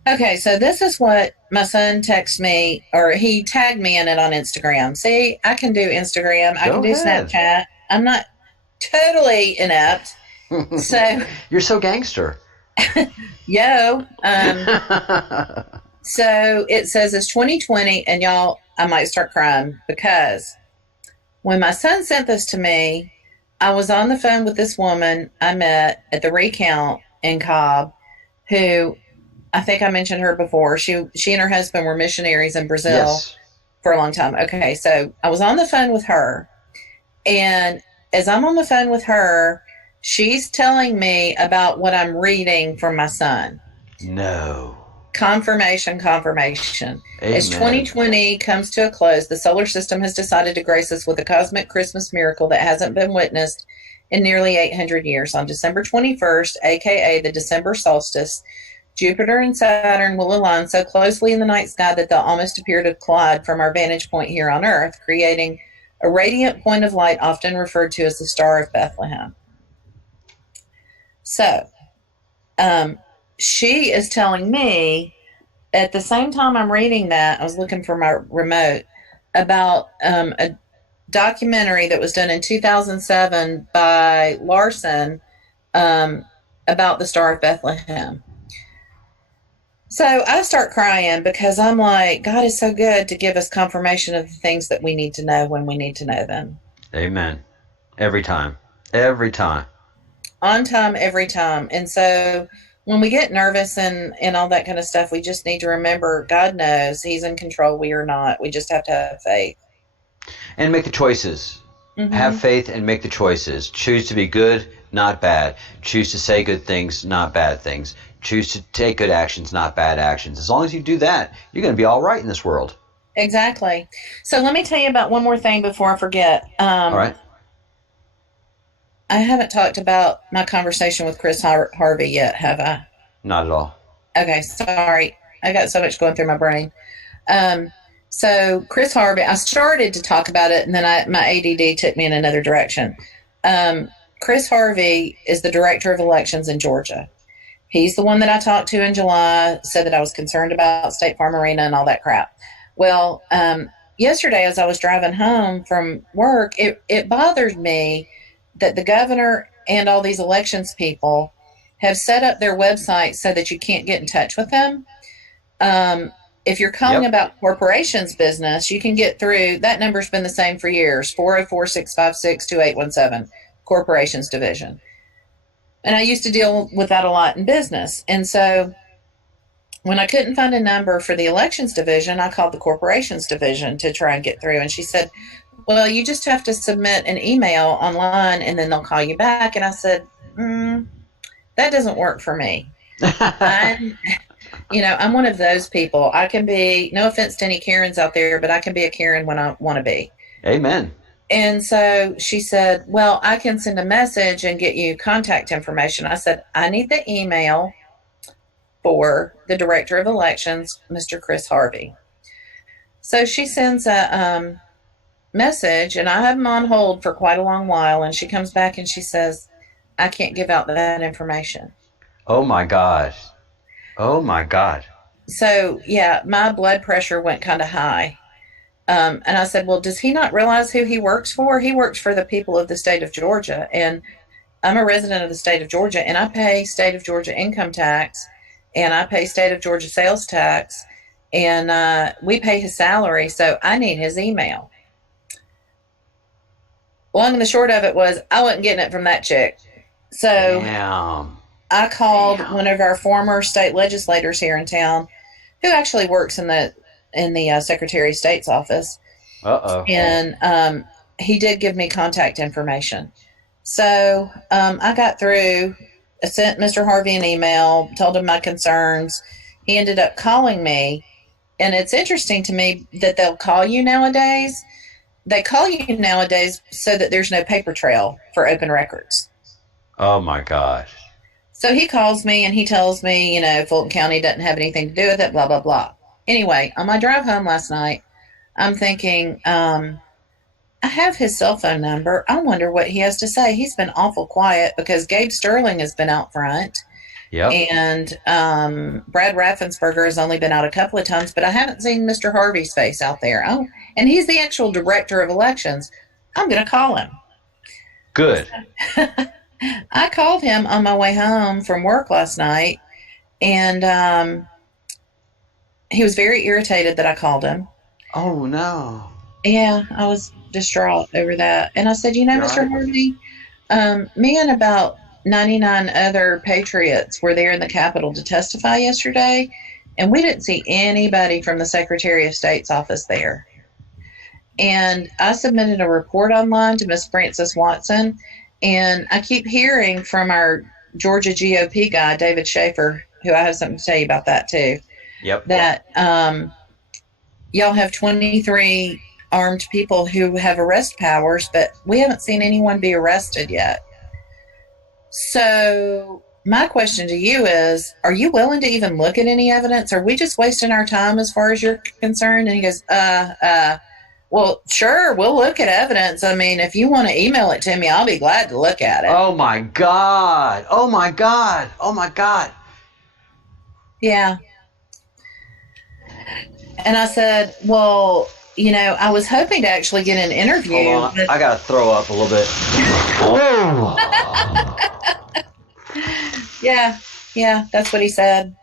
Okay, so this is what my son texted me, or he tagged me in it on Instagram. See, I can do Instagram. I can do Snapchat. I'm not totally inept. So you're so gangster. Yo. So it says it's 2020, and y'all, I might start crying because when my son sent this to me, I was on the phone with this woman I met at the recount in Cobb, who I think I mentioned her before. She and her husband were missionaries in Brazil for a long time. Okay, so I was on the phone with her, and as I'm on the phone with her, she's telling me about what I'm reading from my son. No. Confirmation. Amen. As 2020 comes to a close, the solar system has decided to grace us with a cosmic Christmas miracle that hasn't been witnessed in nearly 800 years. On December 21st, aka the December solstice, Jupiter and Saturn will align so closely in the night sky that they'll almost appear to collide from our vantage point here on Earth, creating a radiant point of light often referred to as the Star of Bethlehem. So, she is telling me at the same time I'm reading that, I was looking for my remote, about a documentary that was done in 2007 by Larson about the Star of Bethlehem. So I start crying because I'm like, God is so good to give us confirmation of the things that we need to know when we need to know them. Amen. Every time. Every time. On time, every time. And so when we get nervous and all that kind of stuff, we just need to remember God knows He's in control. We are not. We just have to have faith. And make the choices. Mm-hmm. Have faith and make the choices. Choose to be good, not bad. Choose to say good things, not bad things. Choose to take good actions, not bad actions. As long as you do that, you're going to be all right in this world. Exactly. So let me tell you about one more thing before I forget. All right. I haven't talked about my conversation with Chris Harvey yet, have I? Not at all. Okay, sorry. I got so much going through my brain. So Chris Harvey, I started to talk about it, and then my ADD took me in another direction. Chris Harvey is the director of elections in Georgia. He's the one that I talked to in July, said that I was concerned about State Farm Arena and all that crap. Well, yesterday as I was driving home from work, it bothered me that the governor and all these elections people have set up their website so that you can't get in touch with them. If you're calling about corporations business, you can get through. That number's been the same for years, 404-656-2817, Corporations Division. And I used to deal with that a lot in business. And so when I couldn't find a number for the elections division, I called the corporations division to try and get through. And she said, well, you just have to submit an email online and then they'll call you back. And I said, that doesn't work for me. I'm one of those people. I can be, no offense to any Karens out there, but I can be a Karen when I want to be. Amen. And so she said, well, I can send a message and get you contact information. I said, I need the email for the director of elections, Mr. Chris Harvey. So she sends a message, and I have him on hold for quite a long while, and she comes back and she says, I can't give out that information. Oh my gosh. Oh my God. So yeah, my blood pressure went kind of high. And I said, well, does he not realize who he works for? He works for the people of the state of Georgia. And I'm a resident of the state of Georgia, and I pay state of Georgia income tax, and I pay state of Georgia sales tax, and we pay his salary. So I need his email. Long and the short of it was I wasn't getting it from that chick. So damn. I called one of our former state legislators here in town, who actually works in the Secretary of State's office, Uh-oh. and he did give me contact information. So I got through. I sent Mr. Harvey an email, told him my concerns. He ended up calling me, and it's interesting to me that they'll call you nowadays. They call you nowadays so that there's no paper trail for open records. Oh, my gosh. So he calls me and he tells me, Fulton County doesn't have anything to do with it, blah, blah, blah. Anyway, on my drive home last night, I'm thinking, I have his cell phone number. I wonder what he has to say. He's been awful quiet because Gabe Sterling has been out front. Yep. And Brad Raffensperger has only been out a couple of times, but I haven't seen Mr. Harvey's face out there. Oh, and he's the actual director of elections. I'm going to call him. Good. I called him on my way home from work last night, and he was very irritated that I called him. Oh, no. Yeah, I was distraught over that. And I said, Mr. Harvey, me and about 99 other patriots were there in the Capitol to testify yesterday, and we didn't see anybody from the Secretary of State's office there. And I submitted a report online to Miss Frances Watson, and I keep hearing from our Georgia GOP guy, David Schaefer, who I have something to tell you about that too. Yep. That y'all have 23 armed people who have arrest powers, but we haven't seen anyone be arrested yet. So my question to you is, are you willing to even look at any evidence? Are we just wasting our time as far as you're concerned? And he goes, well, sure, we'll look at evidence. I mean, if you want to email it to me, I'll be glad to look at it. Oh, my God. Oh, my God. Oh, my God. Yeah. And I said, well, I was hoping to actually get an interview. Hold on. I got to throw up a little bit. Oh. Yeah, that's what he said.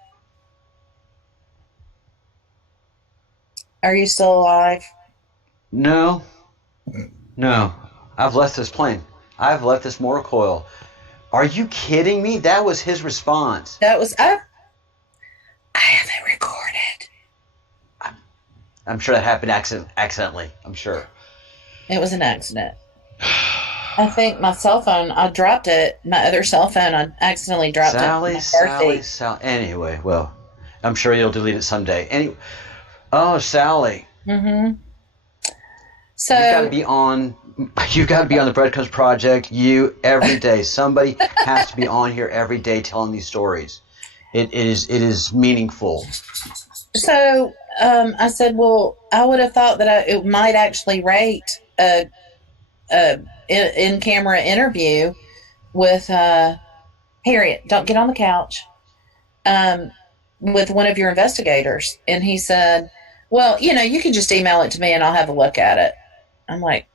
Are you still alive? No. I've left this plane. I've left this mortal coil. Are you kidding me? That was his response. That was, I have it recorded. I'm sure that happened accidentally. I'm sure. It was an accident. I think my cell phone, I dropped it. My other cell phone, I accidentally dropped it. Sally. Anyway, well, I'm sure you'll delete it someday. Anyway, oh, Sally. Mm-hmm. So you got to be on the Breadcrumbs Project. Every day. Somebody has to be on here every day telling these stories. It is meaningful. So I said, well, I would have thought that it might actually rate a in-camera interview with Harriet. Don't get on the couch. With one of your investigators, and he said, well, you can just email it to me and I'll have a look at it. I'm like,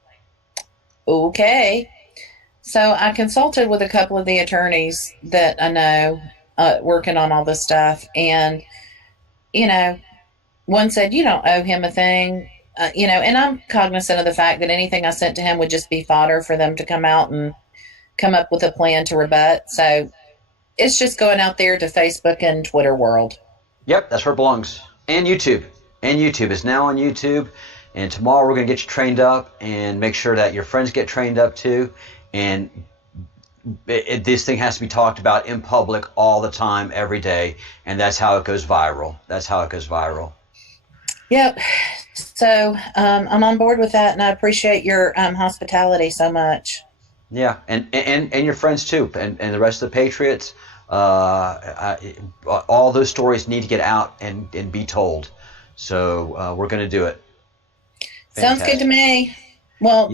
okay. So I consulted with a couple of the attorneys that I know working on all this stuff, and one said, you don't owe him a thing, and I'm cognizant of the fact that anything I sent to him would just be fodder for them to come out and come up with a plan to rebut. So it's just going out there to Facebook and Twitter world. Yep, that's where it belongs. And YouTube. And YouTube is now on YouTube. And tomorrow we're going to get you trained up and make sure that your friends get trained up too. And this thing has to be talked about in public all the time, every day. And that's how it goes viral. Yep. So I'm on board with that, and I appreciate your hospitality so much. Yeah, and your friends too, and the rest of the Patriots. All those stories need to get out and be told. So we're going to do it. Fantastic. Sounds good to me. Well,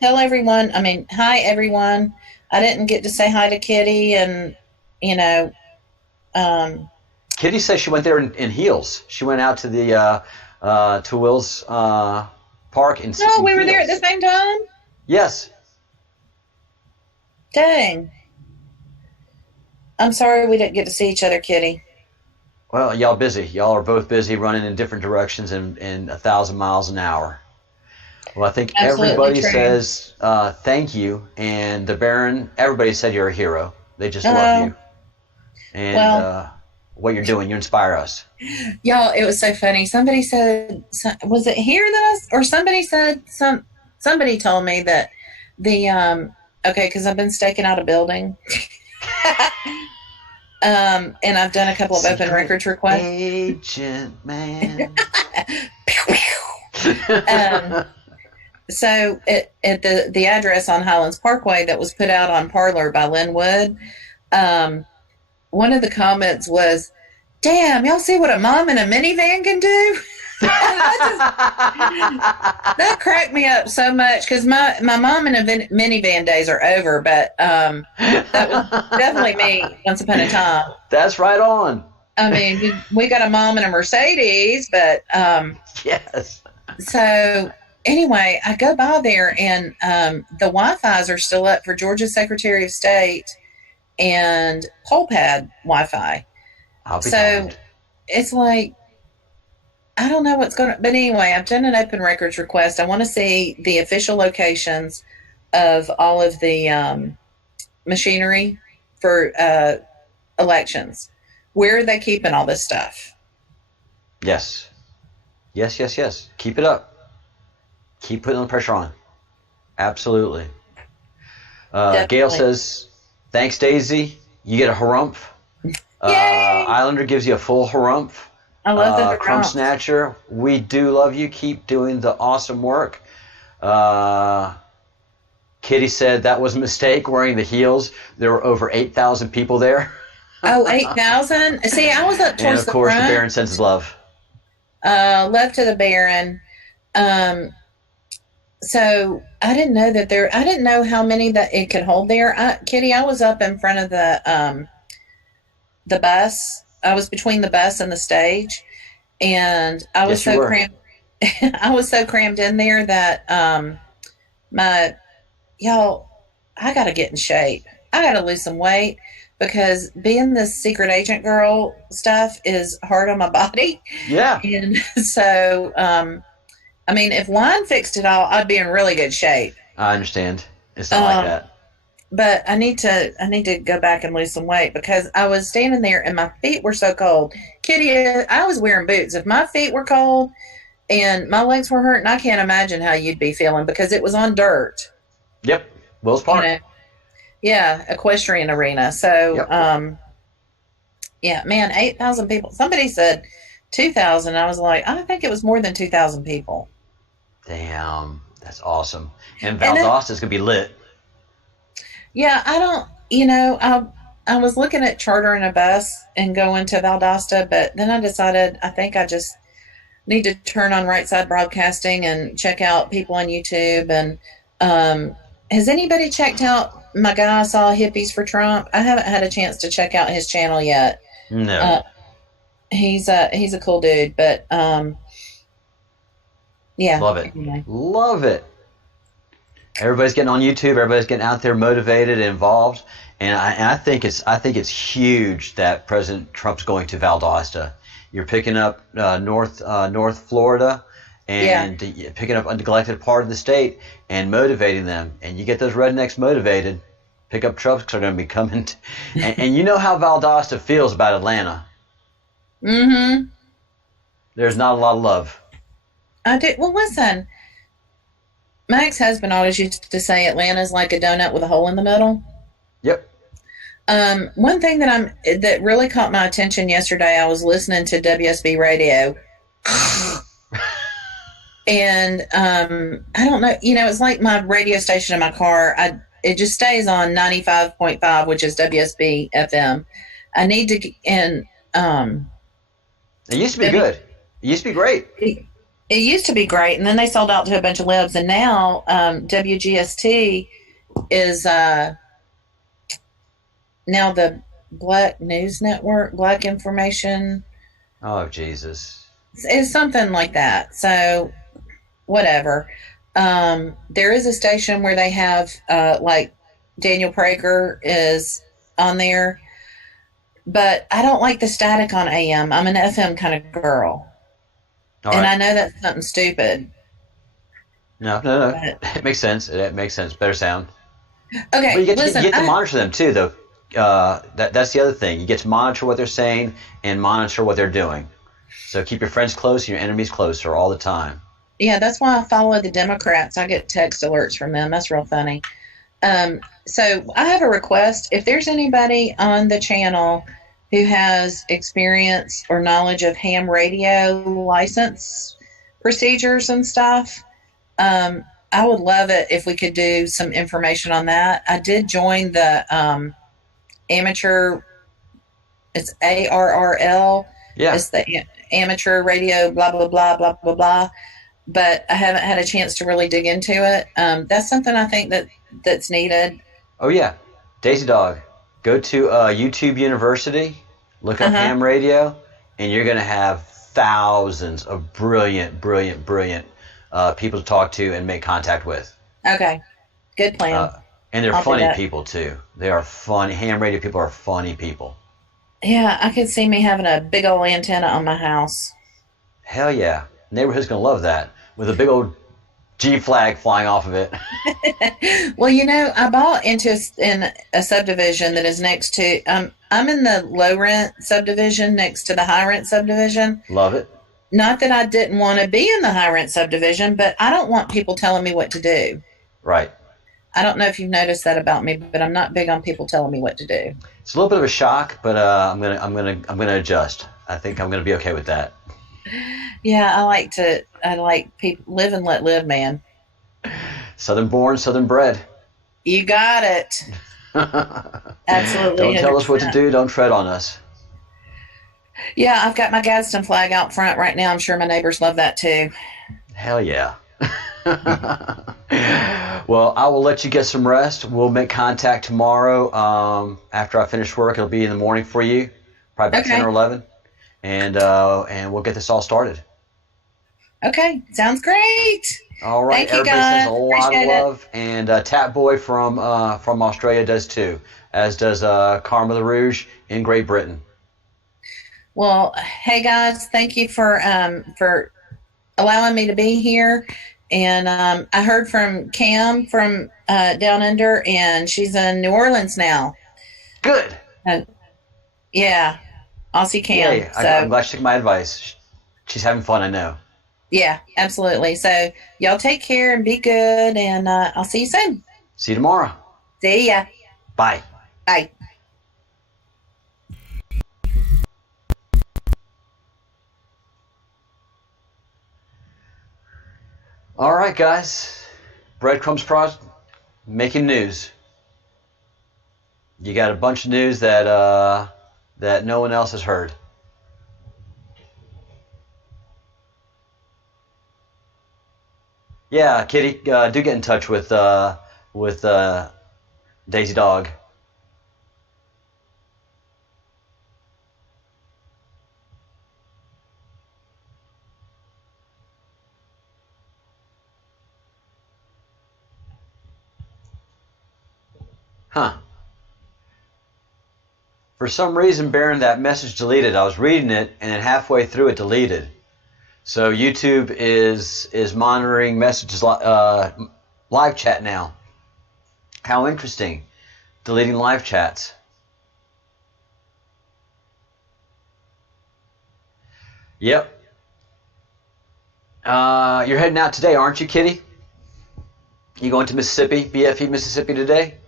tell everyone. I mean, hi everyone. I didn't get to say hi to Kitty, and Kitty says she went there in heels. She went out to the to Will's park in. No, we were there at the same time. Yes. Dang. I'm sorry we didn't get to see each other, Kitty. Well, y'all busy. Y'all are both busy running in different directions in 1,000 miles an hour. Well, I think everybody says thank you, and the Baron, everybody said you're a hero. They just love you. and Well, what you're doing. You inspire us. y'all, it was so funny. Somebody said, was it here that or somebody said, somebody told me that the, okay, because I've been staking out a building. And I've done a couple of open records requests. Agent man. So at the address on Highlands Parkway that was put out on Parler by Lynn Wood, one of the comments was, "Damn, y'all see what a mom in a minivan can do?" That cracked me up so much because my mom in a minivan days are over, but that was definitely me once upon a time. That's right on. I mean, we got a mom in a Mercedes, but yes. So anyway, I go by there and the Wi-Fi's are still up for Georgia's Secretary of State and poll pad Wi-Fi. So it's like, I don't know what's going to, but anyway, I've done an open records request. I want to see the official locations of all of the machinery for elections. Where are they keeping all this stuff? Yes. Yes. Keep it up. Keep putting the pressure on. Absolutely. Gail says, thanks, Daisy. You get a harumph. Islander gives you a full harumph. I love the Crumb Snatcher, we do love you. Keep doing the awesome work. Kitty said that was a mistake wearing the heels. There were over 8,000 people there. Oh, 8,000? See, I was up towards the front. And of course, the Baron sends his love. Love to the Baron. So I didn't know that I didn't know how many that it could hold there. Kitty, I was up in front of the bus. I was between the bus and the stage, and I was so crammed. I was so crammed in there that I got to get in shape. I got to lose some weight because being this secret agent girl stuff is hard on my body. Yeah. And so, I mean, if wine fixed it all, I'd be in really good shape. I understand. It's not like that. But I need to go back and lose some weight because I was standing there and my feet were so cold. Kitty, I was wearing boots. If my feet were cold and my legs were hurting, I can't imagine how you'd be feeling because it was on dirt. Yep. Will's Park. Yeah, equestrian arena. So, yep. Yeah, man, 8,000 people. Somebody said 2,000. I was like, I think it was more than 2,000 people. Damn, that's awesome. And Valdosta is going to be lit. Yeah, I was looking at chartering a bus and going to Valdosta, but then I decided I think I just need to turn on Right Side Broadcasting and check out people on YouTube. And has anybody checked out my guy I saw, Hippies for Trump? I haven't had a chance to check out his channel yet. No. He's a cool dude, but yeah. Love it. Anyway. Love it. Everybody's getting on YouTube. Everybody's getting out there, motivated, involved, and I think it's huge that President Trump's going to Valdosta. You're picking up North Florida, and picking up a neglected part of the state and motivating them. And you get those rednecks motivated. Pickup trucks are going to be coming, and you know how Valdosta feels about Atlanta. Mm-hmm. There's not a lot of love. I do. Well, listen. My ex-husband always used to say Atlanta's like a donut with a hole in the middle. Yep. One thing that really caught my attention yesterday, I was listening to WSB radio. And I don't know, it's like my radio station in my car. It just stays on 95.5, which is WSB FM. I need to, and it used to be good. It used to be great. It used to be great, and then they sold out to a bunch of libs, and now WGST is now the Black News Network, Black Information. Oh, Jesus. It's something like that. So, whatever. There is a station where they have, like, Daniel Prager is on there, but I don't like the static on AM. I'm an FM kind of girl. All and right. I know that's something stupid. No. It makes sense. It makes sense. Better sound. Okay, but you get to monitor them too, though, that's the other thing. You get to monitor what they're saying and monitor what they're doing. So keep your friends close and your enemies closer all the time. Yeah, that's why I follow the Democrats. I get text alerts from them. That's real funny. So I have a request. If there's anybody on the channel who has experience or knowledge of ham radio license procedures and stuff, I would love it if we could do some information on that. I did join the amateur, it's ARRL. Yeah. It's the amateur radio, blah, blah, blah, blah, blah, blah. But I haven't had a chance to really dig into it. That's something I think that's needed. Oh, yeah. Daisy Dog, go to YouTube University, look up ham radio, and you're going to have thousands of brilliant people to talk to and make contact with. Okay. Good plan. And they're funny people, too. They are funny. Ham radio people are funny people. Yeah, I could see me having a big old antenna on my house. Hell yeah. Neighborhood's going to love that with a big old G flag flying off of it. Well, you know, I bought into in a subdivision that is next to, I'm in the low rent subdivision next to the high rent subdivision. Love it. Not that I didn't want to be in the high rent subdivision, but I don't want people telling me what to do. Right. I don't know if you've noticed that about me, but I'm not big on people telling me what to do. It's a little bit of a shock, but I'm gonna adjust. I think I'm gonna be okay with that. Yeah, I like people live and let live, man. Southern born, Southern bred. You got it. Absolutely. Don't tell us what to 100%. do. Don't tread on us. Yeah, I've got my Gadsden flag out front right now. I'm sure my neighbors love that too. Hell yeah. Well, I will let you get some rest. We'll make contact tomorrow after I finish work. It'll be in the morning for you, probably about 10 or 11. And we'll get this all started. Okay, sounds great. All right, Thank you, everybody guys. sends a lot of Appreciate it. love, and Tap Boy from Australia does too, as does Karma the Rouge in Great Britain. Well, hey guys, thank you for allowing me to be here. And I heard from Cam from Down Under, and she's in New Orleans now. Good. Yeah, Aussie Cam. Yay. I'm glad she took my advice. She's having fun, I know. Yeah, absolutely. So y'all take care and be good, and I'll see you soon. See you tomorrow. See ya. Bye. Bye. All right, guys. Breadcrumbs Project making news. You got a bunch of news that that no one else has heard. Yeah, Kitty, do get in touch with Daisy Dog. Huh. For some reason, Baron, that message deleted. I was reading it, and then halfway through it deleted. So YouTube is monitoring messages, live chat now. How interesting. Deleting live chats. Yep. You're heading out today, aren't you, Kitty? You going to Mississippi, BFE, Mississippi today?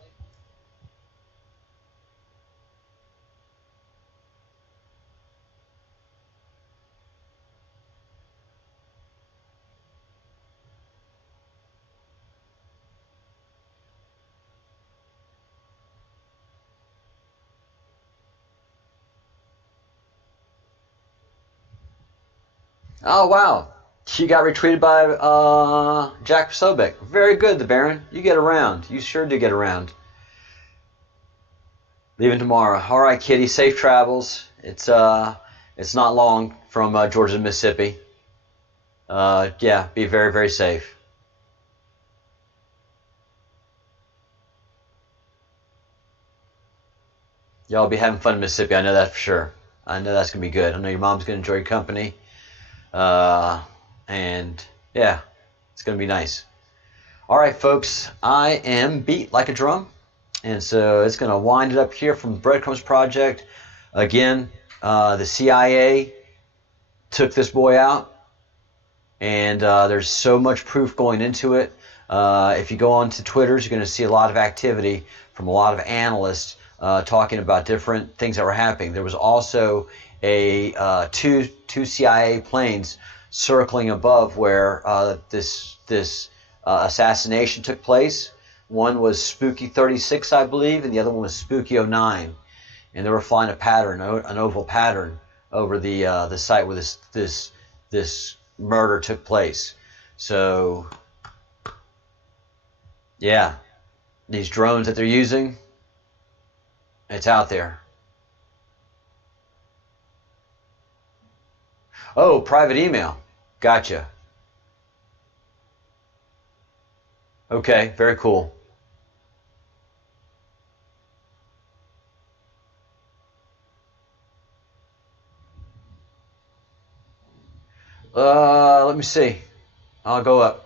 Oh, wow. She got retweeted by Jack Sobek. Very good, the Baron. You get around. You sure do get around. Leaving tomorrow. All right, Kitty. Safe travels. It's not long from Georgia to Mississippi. Yeah, be very, very safe. Y'all be having fun in Mississippi. I know that for sure. I know that's going to be good. I know your mom's going to enjoy your company. And yeah, it's going to be nice. All right, folks, I am beat like a drum, And so it's going to wind it up here from the Breadcrumbs Project. Again, the CIA took this boy out, and there's so much proof going into it. If you go on to Twitter, you're going to see a lot of activity from a lot of analysts talking about different things that were happening. There was also a two CIA planes circling above where this assassination took place. One was Spooky 36, I believe, and the other one was Spooky 09. And they were flying a pattern, an oval pattern, over the site where this murder took place. So, yeah, these drones that they're using, it's out there. Oh, private email. Gotcha. Okay, very cool. Let me see. I'll go up.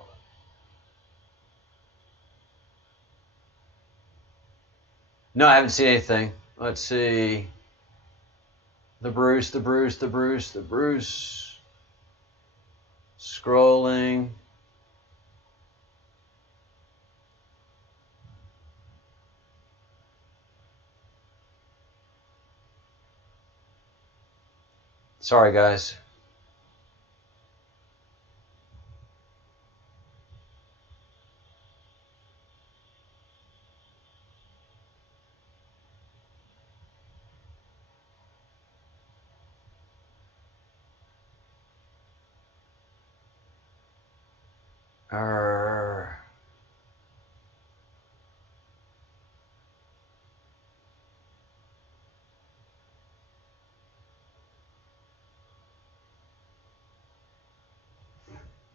No, I haven't seen anything. Let's see. The Bruce. Scrolling. Sorry, guys.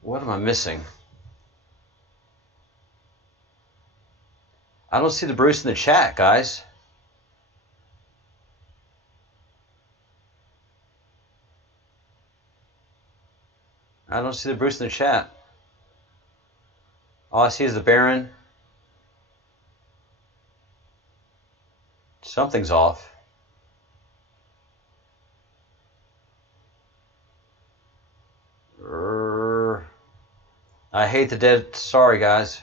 What am I missing? I don't see the Bruce in the chat, guys. I don't see the Bruce in the chat. All I see is the Baron. Something's off. I hate the dead. Sorry, guys.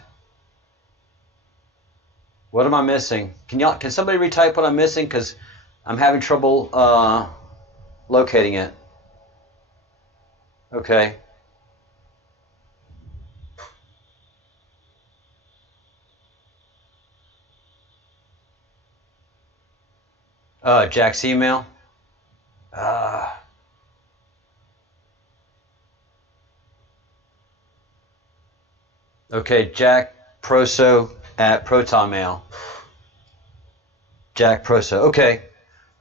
What am I missing? Can somebody retype what I'm missing? Because I'm having trouble locating it. Okay. Jack's email. Okay, Jack Proso at ProtonMail. Jack Proso. Okay,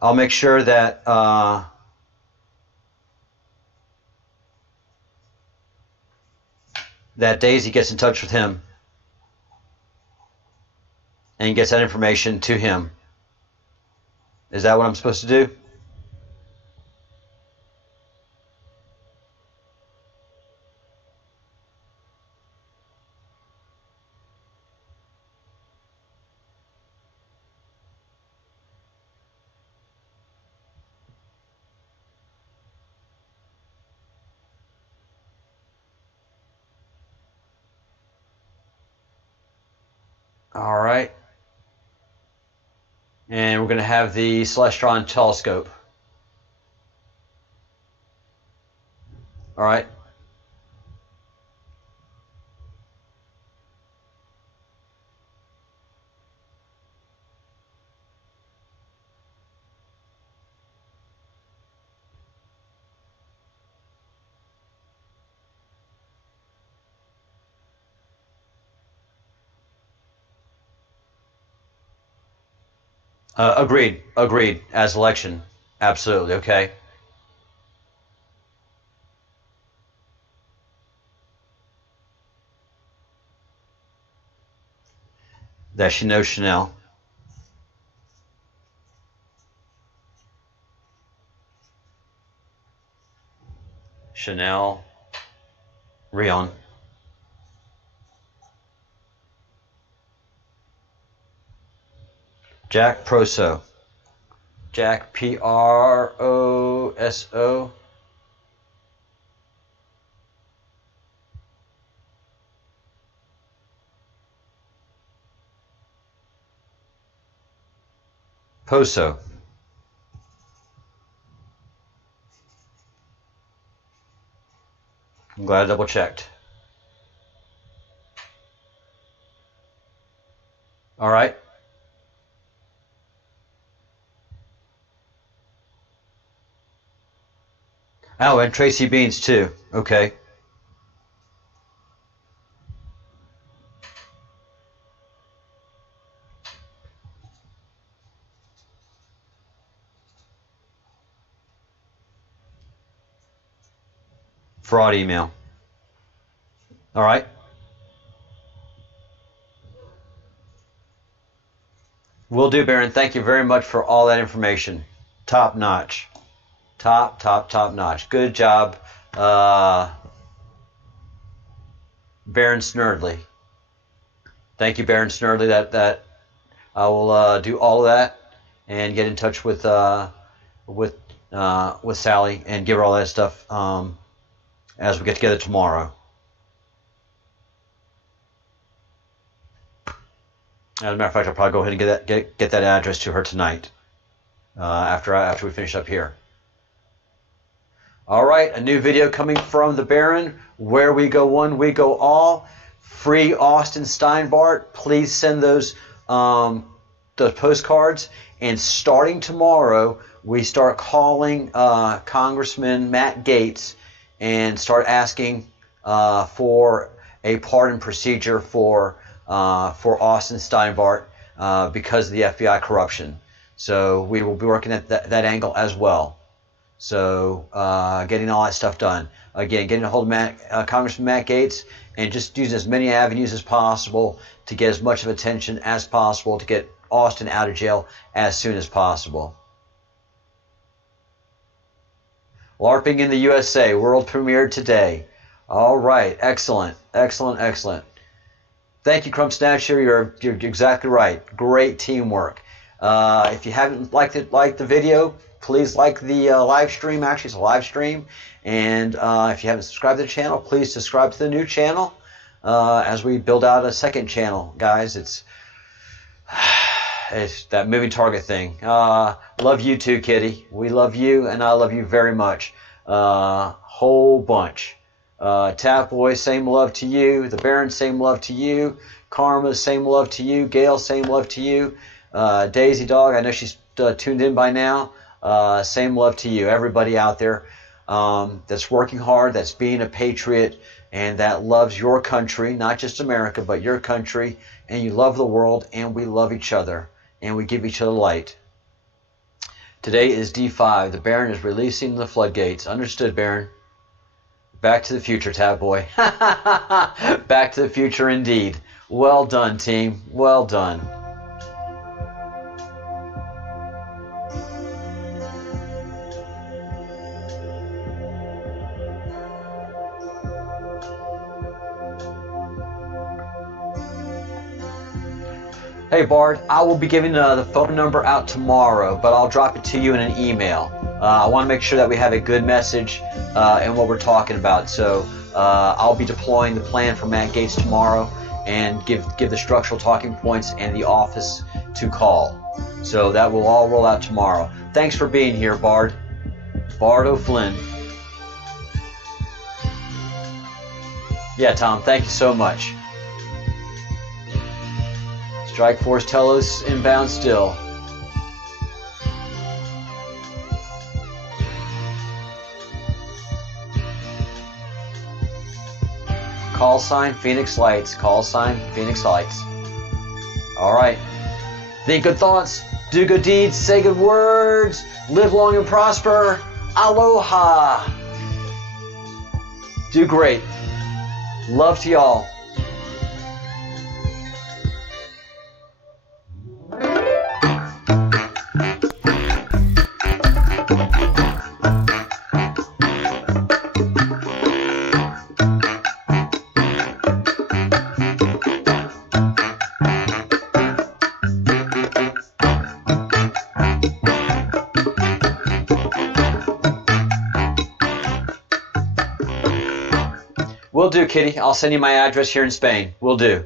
I'll make sure that that Daisy gets in touch with him and gets that information to him. Is that what I'm supposed to do? All right. And we're going to have the Celestron telescope. All right. Agreed. As election. Absolutely. Okay. That she knows Chanel. Chanel. Rion. Jack Proso. Jack Proso. Poso. I'm glad I double checked. All right. Oh, and Tracy Beans too. Okay. Fraud email. All right. Will do, Baron. Thank you very much for all that information. Top notch. Top notch. Good job, Baron Snerdley. Thank you, Baron Snerdley. That I will do all of that and get in touch with Sally and give her all that stuff as we get together tomorrow. As a matter of fact, I'll probably go ahead and get that address to her tonight after we finish up here. All right, a new video coming from the Baron. Where we go one, we go all. Free Austin Steinbart. Please send those postcards. And starting tomorrow, we start calling Congressman Matt Gaetz and start asking for a pardon procedure for Austin Steinbart because of the FBI corruption. So we will be working at that angle as well. So getting all that stuff done. Again, getting a hold of Congressman Matt Gaetz and just using as many avenues as possible to get as much of attention as possible to get Austin out of jail as soon as possible. LARPing in the USA, world premiere today. All right, excellent. Thank you, Crump Snatcher. You're exactly right. Great teamwork. If you haven't liked the video, please like the live stream. Actually, it's a live stream. And if you haven't subscribed to the channel, please subscribe to the new channel as we build out a second channel, guys. It's that moving target thing. Love you too, Kitty. We love you, and I love you very much. Whole bunch. Tap Boy, same love to you. The Baron, same love to you. Karma, same love to you. Gail, same love to you. Daisy Dog, I know she's tuned in by now. Same love to you. Everybody out there that's working hard, that's being a patriot, and that loves your country, not just America, but your country, and you love the world, and we love each other, and we give each other light. Today is D5. The Baron is releasing the floodgates. Understood, Baron? Back to the future, Tab Boy. Back to the future indeed. Well done, team. Well done. Hey Bard, I will be giving the phone number out tomorrow, but I'll drop it to you in an email. I want to make sure that we have a good message and what we're talking about. So I'll be deploying the plan for Matt Gaetz tomorrow and give the structural talking points and the office to call. So that will all roll out tomorrow. Thanks for being here, Bard. Bard O'Flynn. Yeah, Tom, thank you so much. Strike Force Telos inbound still. Call sign Phoenix Lights. Call sign Phoenix Lights. All right. Think good thoughts, do good deeds, say good words, live long and prosper. Aloha. Do great. Love to y'all. Will do, Kitty. I'll send you my address here in Spain. Will do.